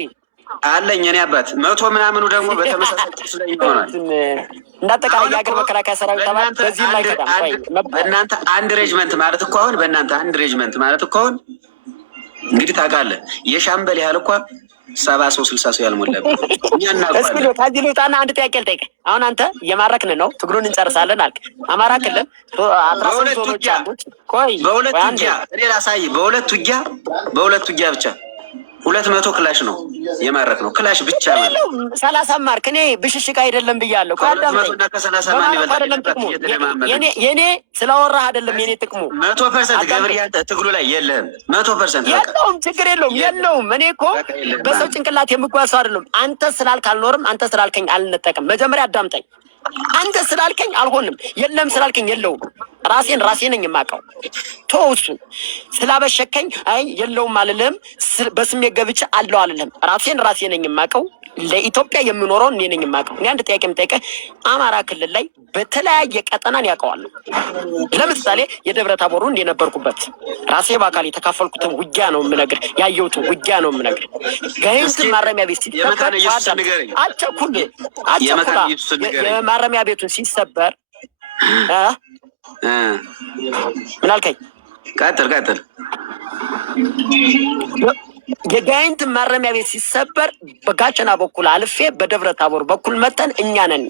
አለኝ እኔ አባት 100 ምናምኑ ደግሞ በተመሳሳይ ቁስለኛ ይሆናል። እንዳጠቃላይ የሀገር መከላከያ ሰራዊት ተባለ። በዚህ ላይ በእናንተ አንድ ሬጅመንት ማለት እኮ አሁን በእናንተ አንድ ሬጅመንት ማለት እኮ አሁን እንግዲህ ታውቃለህ የሻምበል ያህል እኮ 70 ሰው 60 ሰው ያልሞላበት እኛ እናውቃለን። ከዚህ ልውጣና አንድ ጥያቄ ልጠይቅህ። አሁን አንተ እየማረክን ነው ትግሉን እንጨርሳለን አልክ። አማራ ክልል 13 ዞኖች አሉት። ቆይ በሁለት ውጊያ እኔ ላሳይ። በሁለት ውጊያ ብቻ 200 ክላሽ ነው የማረክ ነው ክላሽ ብቻ ማለት 30 ማርክ። እኔ ብሽሽቅ አይደለም ብያለሁ። የኔ ስላወራህ አይደለም የኔ ጥቅሙ 100% ገብርኤል ትግሉ ላይ የለህም። 100% የለውም፣ ችግር የለውም። እኔ እኮ በሰው ጭንቅላት የምጓዝ ሰው አይደለም። አንተ ስላልክ አልኖርም፣ አንተ ስላልከኝ አልነጠቅም። መጀመሪያ አዳምጠኝ። አንተ ስላልከኝ አልሆንም፣ የለም ስላልከኝ የለውም። ራሴ ነኝ የማውቀው። ተወው እሱን ስላበሸከኝ አይ የለውም አልልህም። በስሜት ገብቼ አለው አልልህም። ራሴ ነኝ የማውቀው። ለኢትዮጵያ የምኖረው እኔ ነኝ የማውቀው። እኔ አንድ ጥያቄ የምጠይቀህ አማራ ክልል ላይ በተለያየ ቀጠናን ያውቀዋለሁ። ለምሳሌ የደብረ ታቦሩን የነበርኩበት ራሴ በአካል የተካፈልኩትን ውጊያ ነው የምነግርህ፣ ያየሁትን ውጊያ ነው የምነግርህ። ጋይንት ማረሚያ ቤት ሲሰበር አቸኩላ የማረሚያ ቤቱን ሲሰበር ምን አልከኝ? ቀጥል። የጋይንት ማረሚያ ቤት ሲሰበር በጋቸና በኩል አልፌ በደብረ ታቦር በኩል መተን እኛ ነን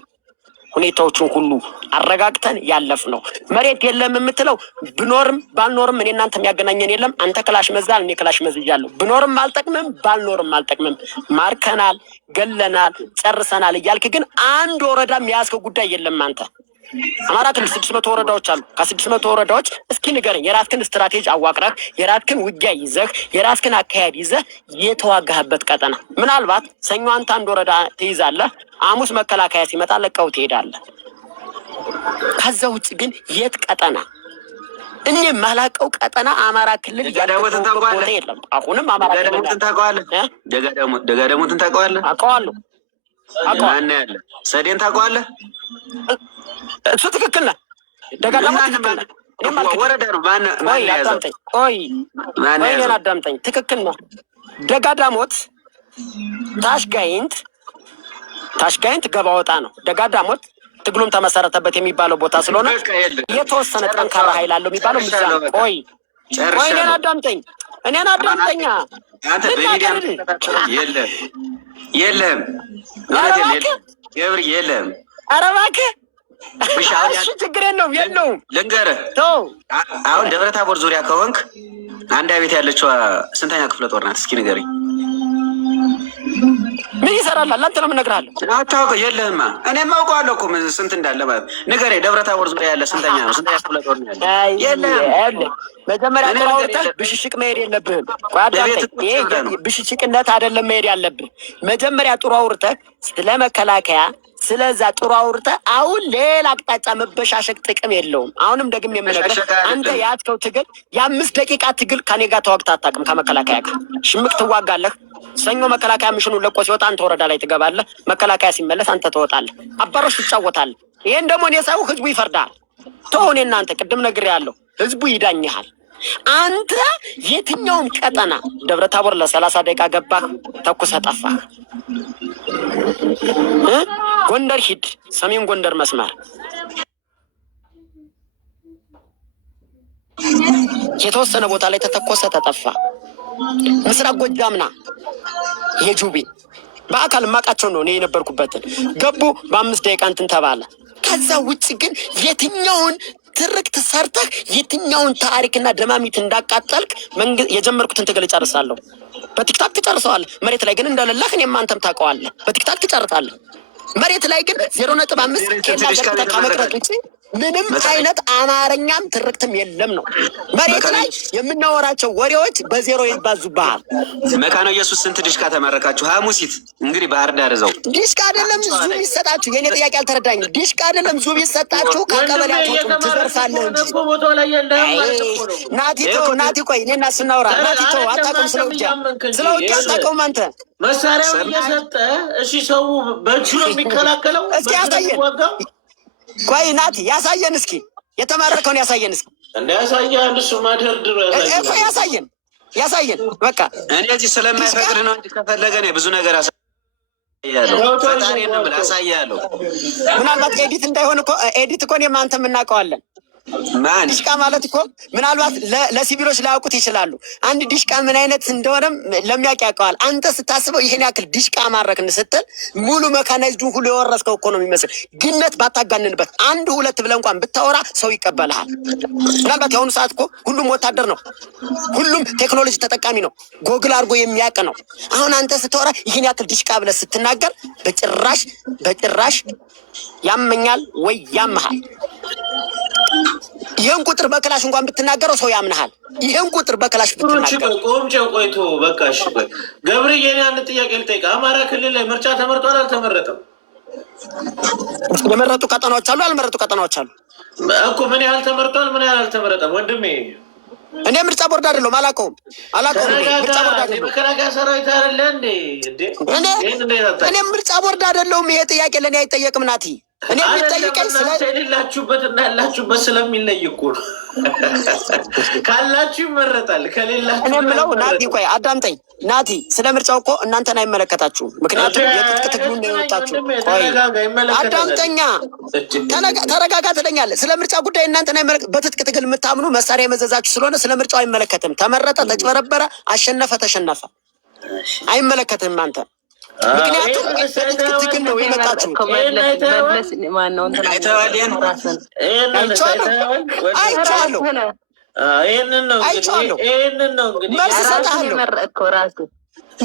ሁኔታዎችን ሁሉ አረጋግተን ያለፍ ነው። መሬት የለም የምትለው ብኖርም ባልኖርም እኔ እናንተ የሚያገናኘን የለም። አንተ ክላሽ መዛል፣ እኔ ክላሽ መዝጃለሁ። ብኖርም አልጠቅምም፣ ባልኖርም አልጠቅምም። ማርከናል፣ ገለናል፣ ጨርሰናል እያልክ ግን አንድ ወረዳ የሚያዝከው ጉዳይ የለም አንተ። አማራ ክልል 600 ወረዳዎች አሉ። ከ600 ወረዳዎች እስኪ ንገረኝ የራስክን ስትራቴጂ አዋቅረህ የራስክን ውጊያ ይዘህ የራስክን አካሄድ ይዘህ የተዋጋህበት ቀጠና። ምናልባት ሰኞ አንተ አንድ ወረዳ ትይዛለህ፣ ሐሙስ መከላከያ ሲመጣ ለቀው ትሄዳለህ። ከዛ ውጭ ግን የት ቀጠና? እኔ የማላውቀው ቀጠና አማራ ክልል ያለበት ቦታ የለም። አሁንም አማራ ክልል ደጋዳሞትን ታውቀዋለህ? አውቀዋለሁ። ማን ያለ ሰዴን ታውቀዋለህ? እሱ ትክክል ነህ። ደጋዳሞት ወረዳ ነው። ማን አዳምጠኝ። ትክክል ነህ። ደጋዳሞት ታሽጋይንት ገባ ወጣ ነው። ደጋዳሞት ትግሉም ተመሰረተበት የሚባለው ቦታ ስለሆነ የተወሰነ ጠንካራ ኃይል አለው የሚባለው ምሳ። ቆይ እኔን አዳምጠኛ የለም ገብር የለም። ኧረ እባክህ እሱ ችግር የለውም። ልንገርህ አሁን ደብረ ታቦር ዙሪያ ከሆንክ አንድ ቤት ያለችዋ ስንተኛ ክፍለ ጦር ናት? እስኪ ንገረኝ። ምን ይሰራል? አንተ ነው የምነግርሃለሁ። አታውቀው? የለህማ። እኔም አውቀዋለሁ እኮ ስንት እንዳለ ማለት ንገረኝ። ደብረ ታቦር ዙሪያ ያለ ስንተኛ ነው? ስንተኛ ክፍለ ጦር ነው ያለ? የለህም። መጀመሪያ ጥሩ አውርተህ ብሽሽቅ መሄድ የለብህም። ይሄ ብሽሽቅነት አይደለም መሄድ ያለብህ። መጀመሪያ ጥሩ አውርተህ ስለ መከላከያ ስለዛ ጥሩ አውርተህ አሁን ሌላ አቅጣጫ መበሻሸቅ ጥቅም የለውም። አሁንም ደግሜ የምነግርህ አንተ የያዝከው ትግል የ5 ደቂቃ ትግል ከኔ ጋር ተዋግተህ አታውቅም። ከመከላከያ ጋር ሽምቅ ትዋጋለህ። ሰኞ መከላከያ ምሽኑን ለቆ ሲወጣ አንተ ወረዳ ላይ ትገባለህ። መከላከያ ሲመለስ አንተ ትወጣለህ። አባሮች ትጫወታለህ። ይሄን ደግሞ እኔ ሳይሆን ህዝቡ ይፈርዳል። ተሆኔ እናንተ ቅድም ነግሬሃለሁ፣ ህዝቡ ይዳኝሃል። አንተ የትኛውም ቀጠና ደብረ ታቦር ለ30 ደቂቃ ገባህ፣ ተኩሰህ ጠፋህ። ጎንደር ሂድ፣ ሰሜን ጎንደር መስመር የተወሰነ ቦታ ላይ ተተኮሰ፣ ተጠፋ። ምስራቅ ጎጃምና የጁቤ በአካል ማቃቸው ነው እኔ የነበርኩበትን ገቡ። በ5 ደቂቃ እንትን ተባለ። ከዛ ውጭ ግን የትኛውን ትርክት ሰርተህ የትኛውን ታሪክና ደማሚት እንዳቃጠልክ የጀመርኩትን ትግል ጨርሳለሁ። በቲክታክ ትጨርሰዋለህ። መሬት ላይ ግን እንደሌለህ እኔም አንተም ታውቀዋለህ። በቲክታክ ትጨርሳለህ። መሬት ላይ ግን 0.5 ኬላ ገብተህ ከመቅረት ውጭ ምንም አይነት አማርኛም ትርክትም የለም ነው። መሬት ላይ የምናወራቸው ወሬዎች በዜሮ ይባዙብሃል። መካነ ኢየሱስ ስንት ዲሽቃ ተመረካችሁ? ሐሙሲት እንግዲህ ባህር ዳር እዛው ዲሽቃ አይደለም ዙብ ይሰጣችሁ። የኔ ጥያቄ አልተረዳኝም። ዲሽቃ አይደለም ዙብ ይሰጣችሁ ከቀበሌያችሁ ትደርሳለህ እንጂ ናቲ ቆይ እኔና ስናወራ ናቲ ተው አታውቅም። ስለ ውጊያ አታውቅም አንተ መሳሪያው እየሰጠ እሺ ሰው በእጁ ነው የሚከላከለው። እስኪ ያሳየን ቆይ ናቲ ያሳየን እስኪ የተማረከውን ያሳየን እስኪ እንዳያሳየን እሱ ማደርድሮ ያሳየን በቃ እኔ እዚህ ስለማይፈቅድ ነው እንጂ ከፈለገ ነው ብዙ ነገር አሳያለሁ። ፈጣሪ ነው ብለህ አሳያለሁ። ምናልባት ኤዲት እንዳይሆን እኮ ኤዲት እኮ እኔም አንተም እናውቀዋለን። ዲሽቃ ማለት እኮ ምናልባት ለሲቪሎች ላያውቁት ይችላሉ። አንድ ዲሽቃ ምን አይነት እንደሆነም ለሚያውቅ ያውቀዋል። አንተ ስታስበው ይሄን ያክል ዲሽቃ ማረክን ስትል ሙሉ መካናይዝዱን ሁሉ የወረስከው እኮ ነው የሚመስል። ግነት ባታጋንንበት አንድ ሁለት ብለህ እንኳን ብታወራ ሰው ይቀበልሃል። ምናልባት የአሁኑ ሰዓት እኮ ሁሉም ወታደር ነው፣ ሁሉም ቴክኖሎጂ ተጠቃሚ ነው፣ ጎግል አድርጎ የሚያውቅ ነው። አሁን አንተ ስታወራ ይሄን ያክል ዲሽቃ ብለህ ስትናገር በጭራሽ ያመኛል ወይ ያመሃል። ይህን ቁጥር በክላሽ እንኳን ብትናገረው ሰው ያምንሃል። ይህን ቁጥር በክላሽ ብትናገረው ቆምጨው ቆይቶ በቃ እሺ ገብርዬ እኔ አንድ ጥያቄ ልጠይቅ። አማራ ክልል ላይ ምርጫ ተመርጧል አልተመረጠም? የመረጡ ቀጠናዎች አሉ፣ ያልመረጡ ቀጠናዎች አሉ እኮ። ምን ያህል ተመርጧል ምን ያህል አልተመረጠም? ወንድሜ እኔ ምርጫ ቦርድ አይደለሁም፣ አላውቀውም። ምርጫ ቦርድ አይደለሁም። መከላከያ ሰራዊት አይደለ እንዴ? እኔ ምርጫ ቦርድ አይደለሁም። ይሄ ጥያቄ ለእኔ አይጠየቅም ናቲ። እኔ የሚጠይቀኝ የሌላችሁበት እና ያላችሁበት ስለሚለይ እኮ ነው። ካላችሁ ይመረጣል፣ ከሌላችሁ እኔ የምለው ናቲ ቆይ አዳምጠኝ ናቲ። ስለ ምርጫው እኮ እናንተን አይመለከታችሁም። ምክንያቱም የትጥቅ ትግሉን ነው የወጣችሁ። አዳምጠኛ ተረጋጋ ትለኛለህ። ስለ ምርጫ ጉዳይ እናንተን በትጥቅ ትግል የምታምኑ መሳሪያ የመዘዛችሁ ስለሆነ ስለ ምርጫው አይመለከትም። ተመረጠ፣ ተጭበረበረ፣ አሸነፈ፣ ተሸነፈ አይመለከትም አንተ። ምክንያቱም በትጥቅ ትግል ነው የመጣችሁ። አይቼዋለሁ።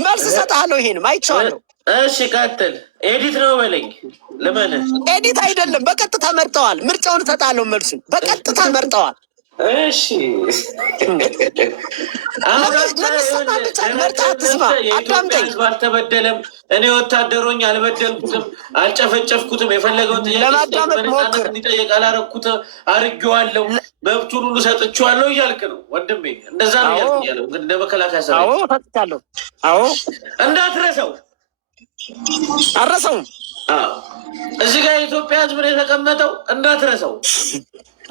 መልስ እሰጥሃለሁ። ይሄንም አይቼዋለሁ። እሺ ቀጥል። ኤዲት ነው በለኝ። ለምን ኤዲት አይደለም፣ በቀጥታ መርጠዋል። ምርጫውን እሰጥሃለሁ። መልሱን በቀጥታ መርጠዋል። እሺ አልተበደለም። እኔ ወታደሮኝ አልበደልኩትም፣ አልጨፈጨፍኩትም። የፈለገውን ጥያቄ እንዲጠየቅ አላረኩትም፣ አርጌዋለሁ፣ መብቱን ሁሉ ሰጥቼዋለሁ እያልክ ነው ወንድሜ። እንደዛ ነው እያልክ ያለው እንግዲህ እንደ መከላከያ ሰራዊት እንዳትረሳው። አረሰውም እዚህ ጋር የኢትዮጵያ ሕዝብ ነው የተቀመጠው። እንዳትረሳው።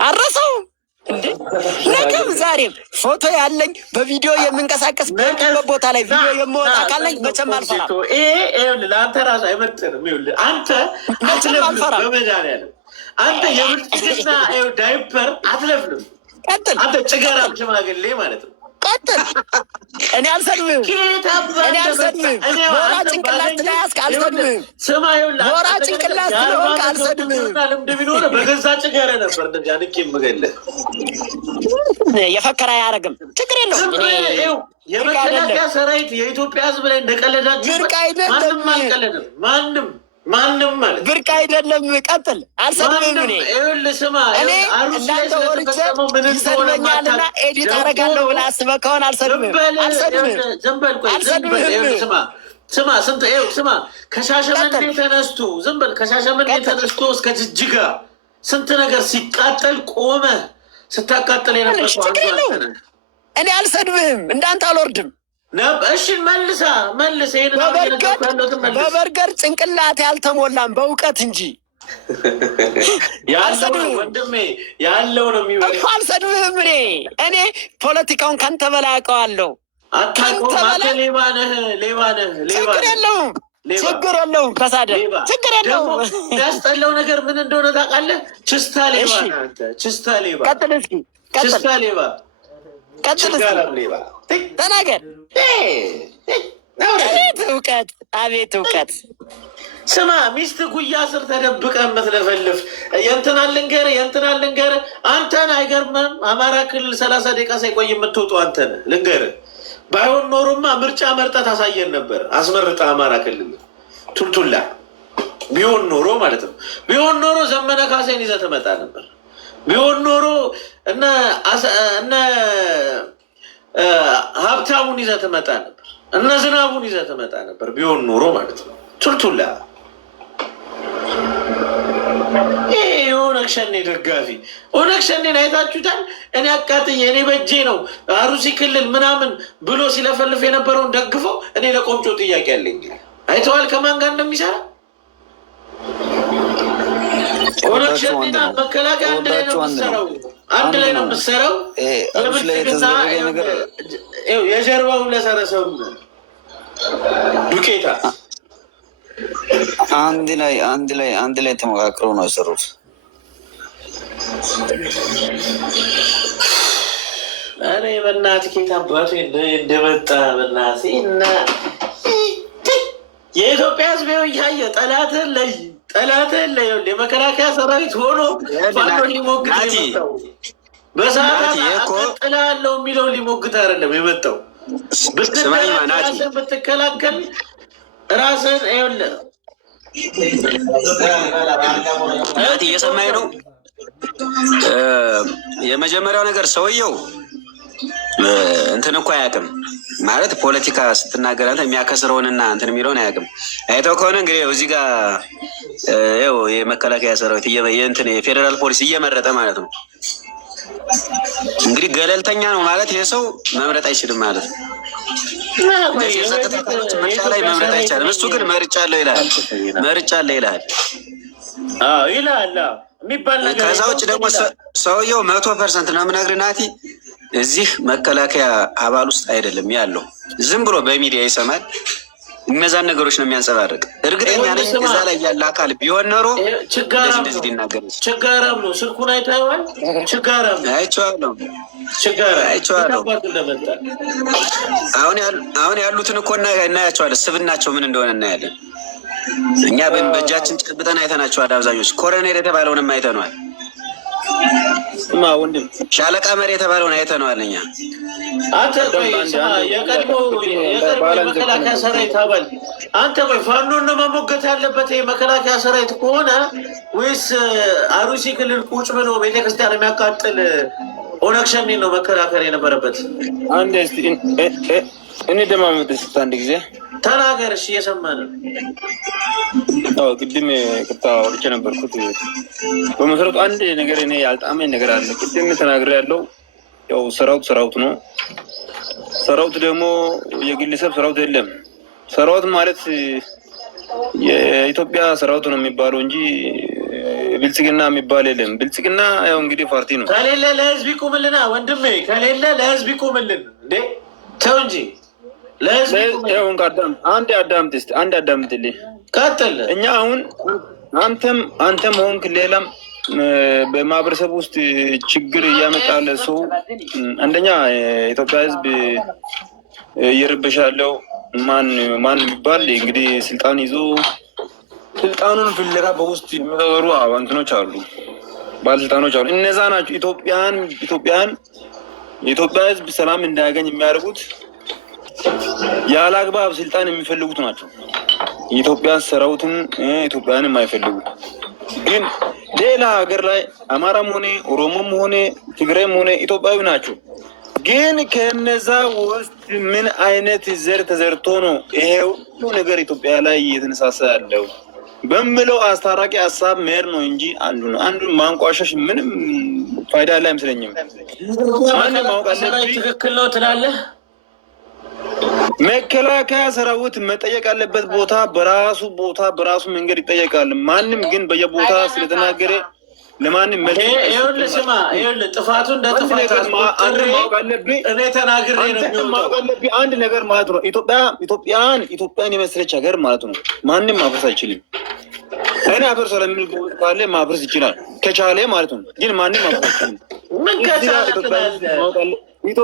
አረሰውም ነገም ዛሬም ፎቶ ያለኝ በቪዲዮ የምንቀሳቀስ በበት ቦታ ላይ ቪዲዮ የምወጣ ካለኝ መቼም አልፈራም። ለአንተ ራሱ አይመጥንም። አንተ መቼም አልፈራም። በመድኃኒዓለም አንተ የብልጽግና ዳይፐር አትለፍልም። ቀጥል። አንተ ጭገራም ሽማግሌ ማለት ነው። ቀጥል። እኔ አልሰድብህም። ሞራ ጭንቅላት ስለያዝክ አልሰድብህም። ሞራ ጭንቅላት ስለሆንክ አልሰድብህም። ልምድ ቢኖርህ በገዛ ጭገረ ነበር እንደዚያ ንቄ የምገልህ። የፈከረ አያደርግም። ችግር የለውም። የመከላከያ ሰራዊት የኢትዮጵያ ሕዝብ ላይ እንደቀለዳችሁ ማንም አልቀለድም። ማንም ማለት ብርቅ አይደለም። ቀጥል። አልሰድብህም። እኔ እንዳንተ ወርጄ ይሰድበኛልና ኤዲት አደርጋለሁ ብለህ አስበህ ከሆነ አልሰድብህም። ስማ ከሻሸመኔ ተነስቶ ዝም በል። ከሻሸመኔ ተነስቶ እስከ ጅጅጋ ስንት ነገር ሲቃጠል ቆመ ስታቃጠል የነበረው እኔ አልሰድብህም። እንዳንተ አልወርድም። እሺ መልስ። በበርገር ጭንቅላት ያልተሞላም በእውቀት እንጂ ወንድሜ ያለው ነው የሚበላው። አልሰድብህም። እኔ ፖለቲካውን ከአንተ በላይ አውቀዋለሁ። ሌባ ነህ። ችግር የለውም። ተሳደብ፣ ችግር የለውም። ያስጠላው ነገር ምን እንደሆነ ታውቃለህ? ችስታ ሌባ ሌባ። ቀጥል እስኪ። ችስታ ሌባ ተናገር። አቤት እውቀት። ስማ ሚስት ጉያ ስር ተደብቀ የምትለፈልፍ የእንትናን ልንገርህ አንተን አይገርምም? አማራ ክልል 30 ደቂቃ ሳይቆይ የምትወጡ አንተን ልንገርህ። ባይሆን ኖሮማ ምርጫ መርጠህ ታሳየን ነበር። አስመርጠ አማራ ክልል ቱልቱላ ቢሆን ኖሮ ማለት ነው። ቢሆን ኖሮ ዘመነ ካሴን ይዘህ ትመጣ ነበር። ቢሆን ኖሮ እነ ሀብታሙን ይዘህ ትመጣ ነበር፣ እነ ዝናቡን ይዘህ ትመጣ ነበር ቢሆን ኖሮ ማለት ነው። ቱልቱላ ይሄ የኦነግ ሸኔ ደጋፊ ኦነግ ሸኔን አይታችሁታል? እኔ አቃጥዬ እኔ በእጄ ነው አሩሲ ክልል ምናምን ብሎ ሲለፈልፍ የነበረውን ደግፈው እኔ ለቆምጮ ጥያቄ አለኝ። አይተዋል ከማን ጋር እንደሚሰራ? ኦነግ ሸኔና መከላከያ አንድ ላይ ነው የምትሰራው፣ አንድ ላይ ነው የምትሰራው። የጀርባው ለሰረሰው ዱቄታ አንድ ላይ ተመካክረው ነው የሰሩት። እኔ በእናትህ ኬት አባቱ እንደመጣ በእናትህ እና የኢትዮጵያ ሕዝብ እያየ ጠላትህን ለይ የመከላከያ ሰራዊት ሆኖ ፋኖ ሊሞግት የመጣው በሰዓታት አቀጥላለሁ የሚለውን ሊሞግት አይደለም የመጣው። ብትከላከል ራስህን ይኸውልህ እየሰማኝ ነው። የመጀመሪያው ነገር ሰውየው እንትን እኮ አያውቅም ማለት ፖለቲካ ስትናገር አንተ የሚያከስረውንና እንትን የሚለውን አያውቅም። አይተው ከሆነ እንግዲህ እዚህ ጋር ይኸው የመከላከያ ሰራዊት የእንትን የፌዴራል ፖሊስ እየመረጠ ማለት ነው። እንግዲህ ገለልተኛ ነው ማለት ይሄ ሰው መምረጥ አይችልም ማለት ነው። ምርጫ ላይ መምረጥ አይቻልም። እሱ ግን መርጫለሁ ይልሃል፣ መርጫለሁ ይልሃል የሚባል ነገር። ከዛ ውጭ ደግሞ ሰውየው 100% ነው የምነግርህ ናቲ፣ እዚህ መከላከያ አባል ውስጥ አይደለም ያለው። ዝም ብሎ በሚዲያ ይሰማል፣ እነዛን ነገሮች ነው የሚያንጸባርቅ። እርግጠኛ ነኝ እዛ ላይ ያለ አካል ቢሆን ኖሮ እንደዚህ ሊናገር ችጋራም ነው። ስልኩን አይተኸዋል? ችጋራም ነው። አይቼዋለሁ። አሁን ያሉትን እኮ እናያቸዋለን። ስብናቸው ምን እንደሆነ እናያለን። እኛ በእጃችን ጨብጠን አይተናቸዋል። አብዛኞች ኮሎኔል የተባለውንም አይተነዋል። ሻለቃ መሪ የተባለውን አይተነዋል። እኛ አንተ ቆይ የቀድሞ መከላከያ ሰራዊት አባል አንተ ቆይ ፋኖን ነው መሞገት ያለበት የመከላከያ ሰራዊት ከሆነ ወይስ አሩሲ ክልል ቁጭ ብሎ ቤተክርስቲያን የሚያቃጥል ኦነግ ሸኔ ነው መከላከል የነበረበት? አንድ እኔ ደማመጥ ስት አንድ ጊዜ ተናገር። እሺ እየሰማን ነው። ቅድም ቅጣ ወርቼ ነበርኩት። በመሰረቱ አንድ ነገር እኔ ያልጣመኝ ነገር አለ። ቅድም ተናግሬ ያለው ያው ሰራዊት ነው። ሰራዊት ደግሞ የግለሰብ ሰራዊት የለም። ሰራዊት ማለት የኢትዮጵያ ሰራዊት ነው የሚባለው እንጂ ብልጽግና የሚባል የለም። ብልጽግና ያው እንግዲህ ፓርቲ ነው። ከሌለ ለህዝብ ይቁምልና ወንድሜ፣ ከሌለ ለህዝብ ይቁምልን እንዴ! ተው እንጂ ለህዝብ ይቁምልን። አንድ አዳምጥልኝ። ቀጥል። እኛ አሁን አንተም ሆንክ ሌላም በማህበረሰብ ውስጥ ችግር እያመጣለ ሰው አንደኛ የኢትዮጵያ ህዝብ እየረበሻለው ማን የሚባል እንግዲህ ስልጣን ይዞ ስልጣኑን ፍለጋ በውስጥ የሚዘሩ እንትኖች አሉ፣ ባለስልጣኖች አሉ። እነዛ ናቸው የኢትዮጵያ ህዝብ ሰላም እንዳያገኝ የሚያደርጉት። ያለ አግባብ ስልጣን የሚፈልጉት ናቸው። የኢትዮጵያ ሰራዊትን ኢትዮጵያን የማይፈልጉ ግን ሌላ ሀገር ላይ አማራም ሆነ ኦሮሞም ሆነ ትግራይም ሆነ ኢትዮጵያዊ ናቸው። ግን ከነዛ ውስጥ ምን አይነት ዘር ተዘርቶ ነው ይሄ ሁሉ ነገር ኢትዮጵያ ላይ እየተነሳሳ ያለው በምለው አስታራቂ ሀሳብ መሄድ ነው እንጂ አንዱን ማንቋሸሽ ምንም ፋይዳ ላይ አይመስለኝም። ማንም ማወቅ አለብኝ። ትክክል ነው ትላለህ። መከላከያ ሰራዊት መጠየቅ ያለበት ቦታ በራሱ መንገድ ይጠየቃል። ማንም ግን በየቦታ ስለተናገረ ለማንም ይኸውልህ ስማ፣ ይኸውልህ ጥፋቱ እንደ ጥፋት እኔ ተናግሬ ነው ማወቅ አለብኝ። አንድ ነገር ማለት ነው ኢትዮጵያን የመሰለች ሀገር ማለት ነው ማንም ማፍረስ አይችልም። እኔ አፈር ስለሚል ካለ ማፍረስ ይችላል ከቻለ ማለት ነው። ግን ማንም ማፍረስ አይችልም።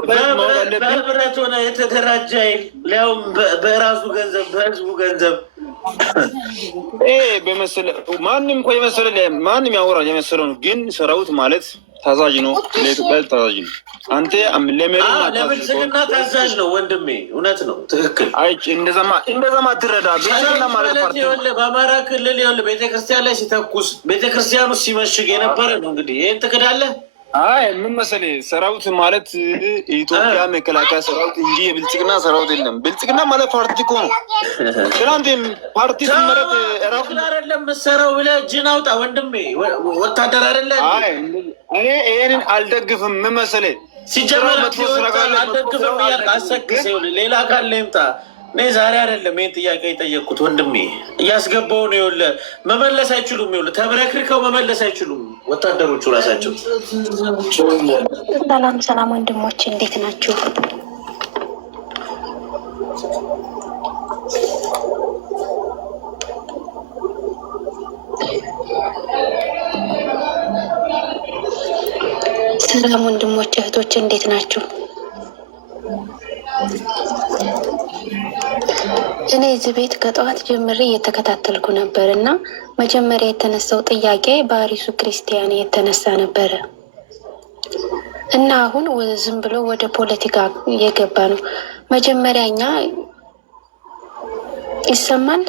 በህብረት ሆነ የተደራጀ ሊያውም በራሱ ገንዘብ በህዝቡ ገንዘብ በመሰለ ማንም እኮ የመሰለ ማንም ያወራል የመሰለው ነው። ግን ሰራዊት ማለት ታዛዥ ነው፣ ለኢትዮጵያ ታዛዥ ነው። አንተ ለብልጽግና ታዛዥ ነው ወንድሜ። እውነት ነው፣ ትክክል። አይ እንደዛማ ትረዳ ብልጽግና ማለት ፓርቲ በአማራ ክልል ቤተክርስቲያን ላይ ሲተኩስ ቤተክርስቲያኑ ሲመሽግ የነበረ ነው። እንግዲህ ይህን ትክዳለህ? አይ ምን መሰለህ፣ ሰራዊት ማለት የኢትዮጵያ መከላከያ ሰራዊት እንጂ የብልጽግና ሰራዊት የለም። ብልጽግና ማለት ፓርቲ እኮ ነው። ትናንት ፓርቲ ሲመረጥ ራሱ አይደለም መሰረው ብለህ እጅን አውጣ ወንድሜ። ወታደር አይደለም። አይ እኔ ይሄንን አልደግፍም። ምን መሰለህ፣ ሲጀመር አልደግፍም እያልክ አሰክስ። ሌላ ካለ ይምጣ። እኔ ዛሬ አይደለም ይህን ጥያቄ የጠየቅኩት ወንድሜ። እያስገባው ነው። ይኸውልህ መመለስ አይችሉም። ይኸውልህ ተብረክርከው መመለስ አይችሉም ወታደሮቹ ራሳቸው። ሰላም ሰላም ወንድሞች እንዴት ናችሁ? ሰላም ወንድሞች እህቶች እንዴት ናችሁ? እኔ እዚህ ቤት ከጠዋት ጀምሬ እየተከታተልኩ ነበር እና መጀመሪያ የተነሳው ጥያቄ በአሪሱ ክርስቲያን የተነሳ ነበረ እና አሁን ዝም ብሎ ወደ ፖለቲካ እየገባ ነው። መጀመሪያ እኛ ይሰማል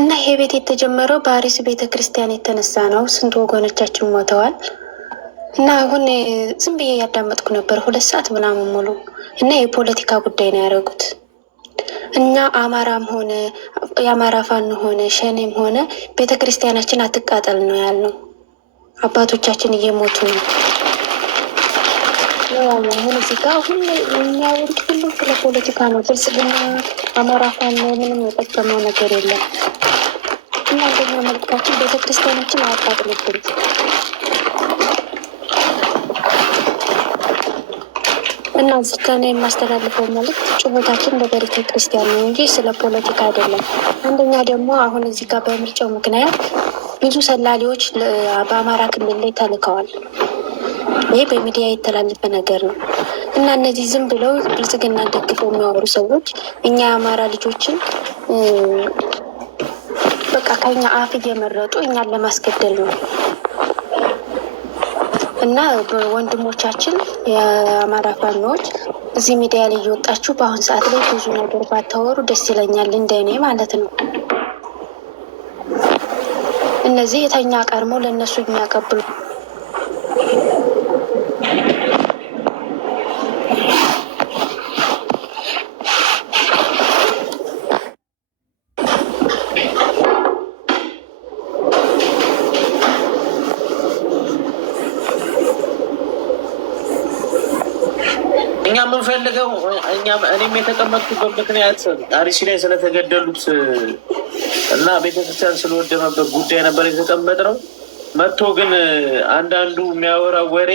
እና ይሄ ቤት የተጀመረው በአሪስ ቤተ ክርስቲያን የተነሳ ነው። ስንት ወገኖቻችን ሞተዋል። እና አሁን ዝም ብዬ ያዳመጥኩ ነበር 2 ሰዓት ምናምን ሙሉ እና የፖለቲካ ጉዳይ ነው ያደረጉት። እኛ አማራም ሆነ የአማራ ፋኖ ሆነ ሸኔም ሆነ ቤተ ክርስቲያናችን አትቃጠል ነው ያልነው። አባቶቻችን እየሞቱ ነው። አሁን እዚህ ጋር አሁን የሚያወሩት ሁሉም ስለ ፖለቲካ ነው። ብልጽግና አማራ ፋኖ ምንም የጠቀመው ነገር የለም። እና እንደኛ መልክታችን ቤተክርስቲያናችን አያቃጥልብን። እና እዚህ ጋር የማስተላልፈው መልዕክት ጩኸታችን በቤተ ክርስቲያን ነው እንጂ ስለ ፖለቲካ አይደለም። አንደኛ ደግሞ አሁን እዚህ ጋር በምርጫው ምክንያት ብዙ ሰላሌዎች በአማራ ክልል ላይ ተልከዋል። ይህ በሚዲያ የተላለፈ ነገር ነው እና እነዚህ ዝም ብለው ብልጽግና ደግፈው የሚያወሩ ሰዎች እኛ የአማራ ልጆችን በቃ ከኛ አፍ እየመረጡ እኛን ለማስገደል ነው። እና ወንድሞቻችን የአማራ ፋኖዎች እዚህ ሚዲያ ላይ እየወጣችሁ በአሁን ሰዓት ላይ ብዙ ነገር ባታወሩ ደስ ይለኛል፣ እንደኔ ማለት ነው። እነዚህ የተኛ ቀርሞ ለእነሱ የሚያቀብሉ እኛ የምንፈልገው እኔም የተቀመጥኩበት ምክንያት አርሲ ላይ ስለተገደሉት እና ቤተክርስቲያን ስለወደመበት ጉዳይ ነበር የተቀመጥነው። መጥቶ ግን አንዳንዱ የሚያወራው ወሬ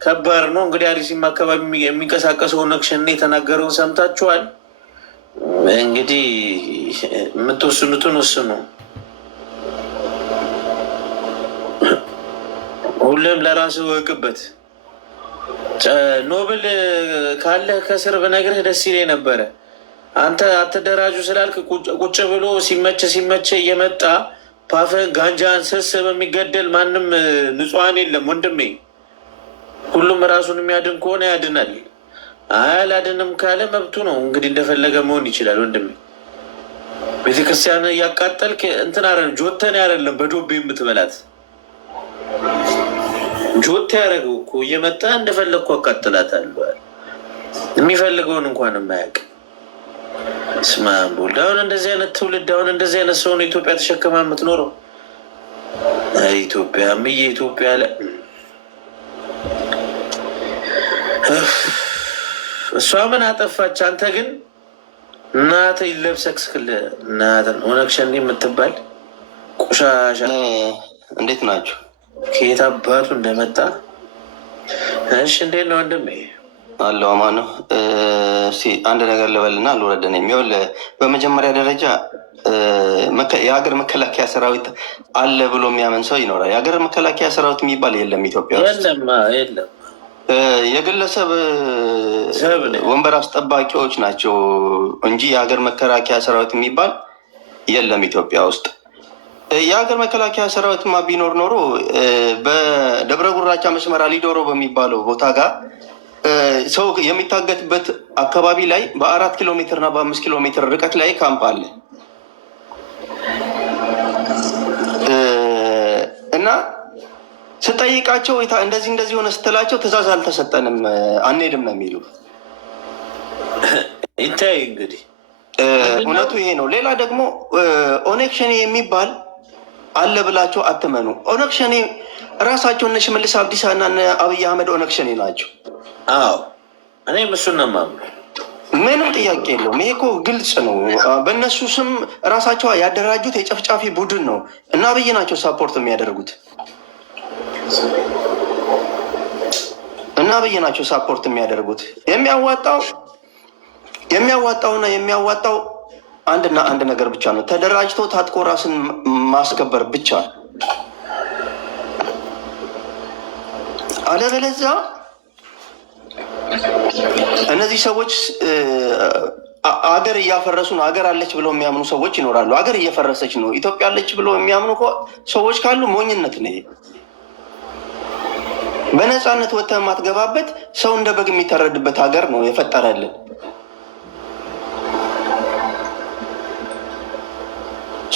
ከባድ ነው። እንግዲህ አርሲም አካባቢ የሚንቀሳቀሰው ነክሸኔ የተናገረውን ሰምታችኋል። እንግዲህ የምትወስኑትን ወስኑ። ሁሉም ለራሱ ወቅበት። ኖብል ካለህ ከስር ብነግርህ ደስ ይለኝ ነበረ። አንተ አትደራጁ ስላልክ ቁጭ ብሎ ሲመቸ እየመጣ ፓፈን ጋንጃን ስስ በሚገደል ማንም ንጹሐን የለም ወንድሜ። ሁሉም ራሱን የሚያድን ከሆነ ያድናል። አላድንም ካለ መብቱ ነው። እንግዲህ እንደፈለገ መሆን ይችላል ወንድሜ። ቤተክርስቲያን እያቃጠልክ እንትን አይደለም ጆተን አይደለም በዶቤ የምትበላት ጆቴ ያደረገው እኮ እየመጣ እንደፈለግኩ አቃጥላታለሁ። የሚፈልገውን እንኳን የማያውቅ ስማ ቦልድ። አሁን እንደዚህ አይነት ትውልድ አሁን እንደዚህ አይነት ሰው ነው ኢትዮጵያ ተሸክማ የምትኖረው። ኢትዮጵያ ምዬ ኢትዮጵያ አለ እሷ ምን አጠፋች? አንተ ግን እናተ ይለብሰክስክል እናትን ኦነግ ሸኔ የምትባል ቆሻሻ። እንዴት ናቸው? ከየት አባቱ እንደመጣ። እሺ እንዴት ነው ወንድሜ? አለው አማን ነው። አንድ ነገር ልበልና ልውረደን የሚውል በመጀመሪያ ደረጃ የሀገር መከላከያ ሰራዊት አለ ብሎ የሚያምን ሰው ይኖራል። የሀገር መከላከያ ሰራዊት የሚባል የለም ኢትዮጵያ ውስጥ የለም። የግለሰብ ወንበር አስጠባቂዎች ናቸው እንጂ የሀገር መከላከያ ሰራዊት የሚባል የለም ኢትዮጵያ ውስጥ። የሀገር መከላከያ ሰራዊትማ ቢኖር ኖሮ በደብረ ጉራቻ መስመር አሊዶሮ በሚባለው ቦታ ጋር ሰው የሚታገትበት አካባቢ ላይ በ4 ኪሎ ሜትር እና በ5 ኪሎ ሜትር ርቀት ላይ ካምፕ አለ እና ስጠይቃቸው እንደዚህ ሆነ ስትላቸው ትእዛዝ አልተሰጠንም አንሄድም ነው የሚሉ። ይታይ እንግዲህ እውነቱ ይሄ ነው። ሌላ ደግሞ ኦነግ ሸኔ የሚባል አለ ብላቸው አትመኑ። ኦነግ ሸኔ ራሳቸው እነ ሽመልስ አብዲሳ እና አብይ አህመድ ኦነግ ሸኔ ናቸው። አዎ እኔም እሱን ነው የማምነው። ምንም ጥያቄ የለውም። ይሄ እኮ ግልጽ ነው። በእነሱ ስም ራሳቸው ያደራጁት የጨፍጫፊ ቡድን ነው እና አብይ ናቸው ሳፖርት የሚያደርጉት እና አብይ ናቸው ሳፖርት የሚያደርጉት። የሚያዋጣውና የሚያዋጣው አንድና አንድ ነገር ብቻ ነው። ተደራጅቶ ታጥቆ ራስን ማስከበር ብቻ። አለበለዚያ እነዚህ ሰዎች አገር እያፈረሱ ነው። አገር አለች ብለው የሚያምኑ ሰዎች ይኖራሉ። አገር እየፈረሰች ነው፣ ኢትዮጵያ አለች ብለው የሚያምኑ ሰዎች ካሉ ሞኝነት ነው። በነፃነት ወጥተህ የማትገባበት ሰው እንደ በግ የሚታረድበት ሀገር ነው የፈጠረልን።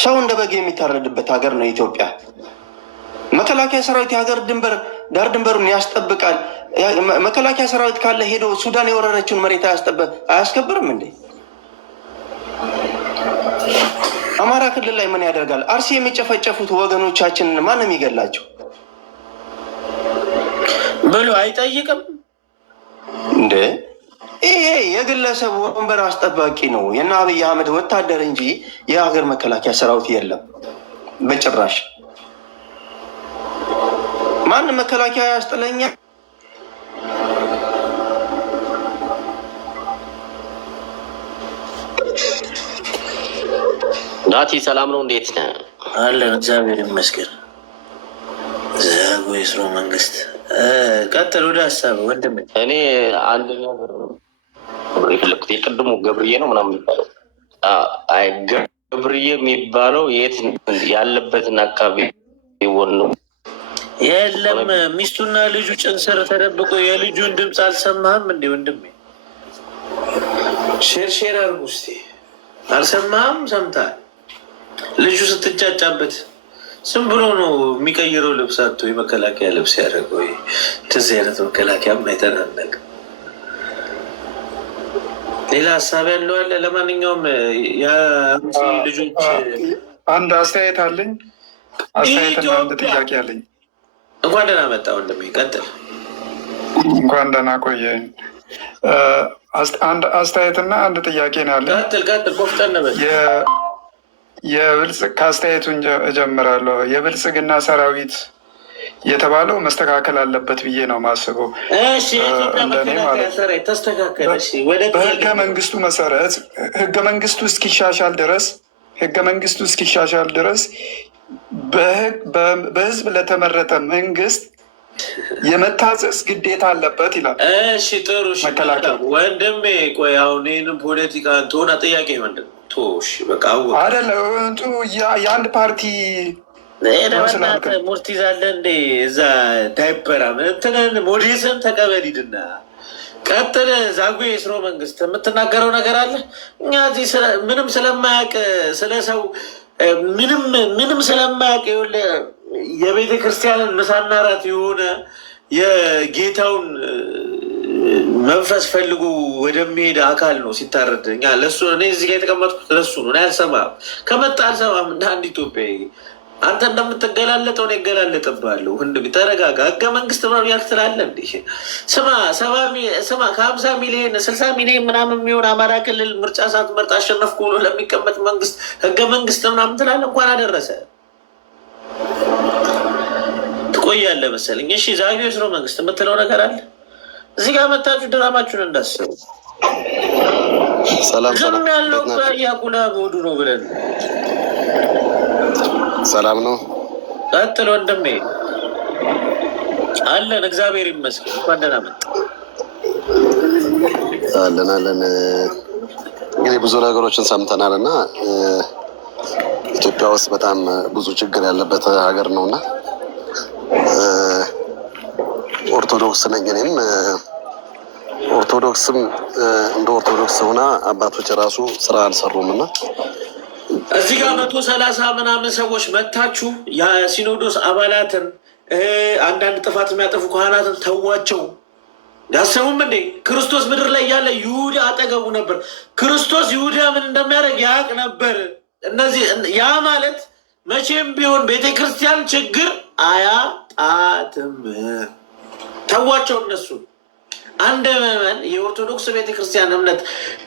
ሰው እንደ በግ የሚታረድበት ሀገር ነው ኢትዮጵያ። መከላከያ ሰራዊት የሀገር ድንበር ዳር ድንበሩን ያስጠብቃል። መከላከያ ሰራዊት ካለ ሄዶ ሱዳን የወረረችውን መሬት አያስከብርም እንዴ? አማራ ክልል ላይ ምን ያደርጋል? አርሲ የሚጨፈጨፉት ወገኖቻችንን ማን የሚገላቸው ብሎ አይጠይቅም እንዴ? ይሄ የግለሰብ ወንበር አስጠባቂ ነው የእነ አብይ አህመድ ወታደር እንጂ የሀገር መከላከያ ሰራዊት የለም በጭራሽ። ማንም መከላከያ ያስጥለኛል? ናቲ ሰላም ነው? እንዴት ነህ? አለን እግዚአብሔር ይመስገን። ዘጎይስሮ መንግስት ቀጥል ወደ ሀሳብ ወንድም። እኔ አንድ ነገር የፈለኩት የቅድሙ ገብርዬ ነው ምናምን የሚባለው ገብርዬ የሚባለው የት ያለበትን አካባቢ ይሆን ነው? የለም ሚስቱና ልጁ ጭንስር ተደብቆ የልጁን ድምፅ አልሰማህም እንዴ ወንድሜ? ሼር አድርጉ እስኪ። አልሰማህም? ሰምተሃል? ልጁ ስትጫጫበት ስም ብሎ ነው የሚቀይረው ልብስ አቶ የመከላከያ ልብስ ያደረገው። እንደዚህ አይነት መከላከያም አይተናነቅ። ሌላ ሀሳብ ያለው አለ? ለማንኛውም ልጆች አንድ አስተያየት አለኝ። አስተያየትና አንድ ጥያቄ አለኝ። እንኳን ደህና መጣ ወንድሜ፣ ቀጥል። እንኳን ደህና ቆየኝ። አንድ አስተያየትና አንድ ጥያቄ ነው ያለኝ። ቀጥል ቆፍጠን በል። ከአስተያየቱን እጀምራለሁ። የብልጽግና ሰራዊት የተባለው መስተካከል አለበት ብዬ ነው ማስበው። እንደኔ ማለት በህገ መንግስቱ መሰረት ህገ መንግስቱ እስኪሻሻል ድረስ በህዝብ ለተመረጠ መንግስት የመታዘዝ ግዴታ አለበት ይላል። እሺ ጥሩ መከላከያ ወንድሜ። ቆይ አሁን ይህንም ፖለቲካ እንትሆነ ጥያቄ ምንድን ነው? ቶሽ በቃ አይደለም የአንድ ፓርቲ ሙርት ይዛለ እንዴ? እዛ ዳይበራ ምንትንን ሞዴስን ተቀበል ሂድና ቀጥል። ዛጉ የስሮ መንግስት የምትናገረው ነገር አለ? እኛ እዚህ ምንም ስለማያውቅ ስለ ሰው ምንም ስለማያውቅ የቤተ ክርስቲያንን ምሳና ራት የሆነ የጌታውን መንፈስ ፈልጎ ወደሚሄድ አካል ነው ሲታረድ። እኛ ለሱ እኔ እዚህ ጋር የተቀመጥኩት ለሱ ነው። አልሰማም፣ ከመጣ አልሰማም። እንደ አንድ ኢትዮጵያዊ አንተ እንደምትገላለጠው ነው ይገላለጥብሃለሁ። ወንድሜ ተረጋጋ። ህገ መንግስት ምናምን ያልክ ትላለህ እንዴ? ስማ ከ50 ሚሊዮን 60 ሚሊዮን ምናምን የሚሆን አማራ ክልል ምርጫ ሳትመርጥ አሸነፍኩ ብሎ ለሚቀመጥ መንግስት ህገ መንግስት ምናምን ትላለህ። እንኳን አደረሰ ትቆያለህ መሰለኝ። እሺ ዛሬ የስሮ መንግስት የምትለው ነገር አለ? እዚህ ጋር መታችሁ ድራማችሁን እንዳስቡ። ዝም ያለው ያቁላ ቦዱ ነው ብለን ሰላም ነው። ቀጥል ወንድሜ። አለን እግዚአብሔር ይመስገን። እንኳን ደህና መጣ። አለን እንግዲህ ብዙ ነገሮችን ሰምተናል እና ኢትዮጵያ ውስጥ በጣም ብዙ ችግር ያለበት ሀገር ነው እና ኦርቶዶክስ ነኝ እኔም ኦርቶዶክስም እንደ ኦርቶዶክስ ሆና አባቶች ራሱ ስራ አልሰሩም እና እዚህ ጋር 130 ምናምን ሰዎች መታችሁ የሲኖዶስ አባላትን አንዳንድ ጥፋት የሚያጠፉ ካህናትን ተዋቸው። ያሰቡም እንዴ ክርስቶስ ምድር ላይ ያለ ይሁዳ አጠገቡ ነበር። ክርስቶስ ይሁዳ ምን እንደሚያደርግ ያውቅ ነበር። እነዚህ ያ ማለት መቼም ቢሆን ቤተክርስቲያን ችግር አያጣትም። ተዋቸው እነሱ። አንድ ምዕመን የኦርቶዶክስ ቤተክርስቲያን እምነት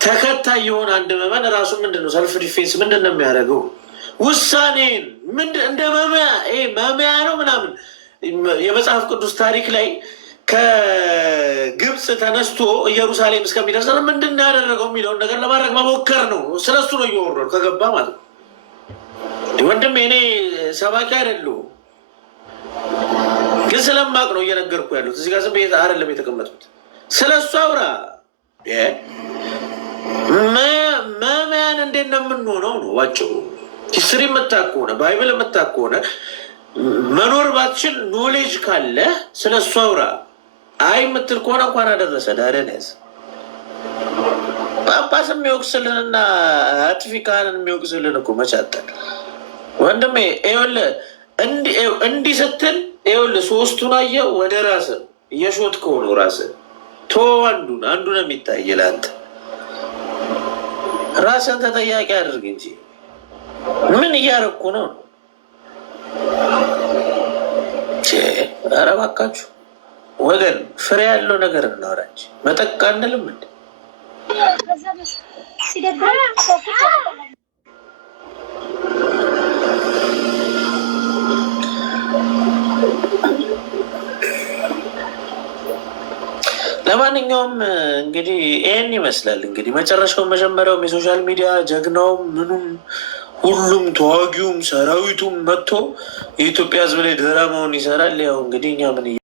ተከታይ የሆነ አንድ ምዕመን ራሱ ምንድን ነው ሰልፍ ዲፌንስ ምንድን ነው የሚያደርገው? ውሳኔን እንደ መመያ ነው ምናምን። የመጽሐፍ ቅዱስ ታሪክ ላይ ከግብፅ ተነስቶ ኢየሩሳሌም እስከሚደርስ ምንድን ነው ያደረገው የሚለውን ነገር ለማድረግ መሞከር ነው። ስለሱ ነው እየወረዱ ከገባ ማለት ነው። ወንድም እኔ ሰባኪ አይደለሁም፣ ግን ስለማቅ ነው እየነገርኩ ያሉት። እዚህ ጋር ዝም ብዬ አይደለም የተቀመጥኩት። ስለሱ አውራ። መመያን እንዴት ነው የምንሆነው ነው ዋጭው። ሂስትሪ የምታውቅ ከሆነ ባይብል የምታውቅ ከሆነ መኖር ባትችል ኖሌጅ ካለ ስለሱ አውራ። አይ የምትል ከሆነ እንኳን አደረሰ ዳረን ያዝ። ጳጳስ የሚወቅስልንና አጥፊ ካህንን የሚወቅስልን እኮ መቻጠን ወንድሜ። ይኸውልህ እንዲህ ስትል ይኸውልህ ሶስቱን አየው ወደ ራስህ እየሾት ከሆኑ ራስህ ቶ አንዱን የሚታይ ለአንተ ራስን ተጠያቂ አድርግ እንጂ ምን እያደረኩ ነው? ኧረ እባካችሁ ወገን ፍሬ ያለው ነገር እናውራ እንጂ መጠቅ አንልም እንደ ለማንኛውም እንግዲህ ይህን ይመስላል። እንግዲህ መጨረሻው መጀመሪያውም የሶሻል ሚዲያ ጀግናውም ምኑም ሁሉም ተዋጊውም ሰራዊቱም መጥቶ የኢትዮጵያ ሕዝብ ላይ ድራማውን ይሰራል። ያው እንግዲህ እኛ ምን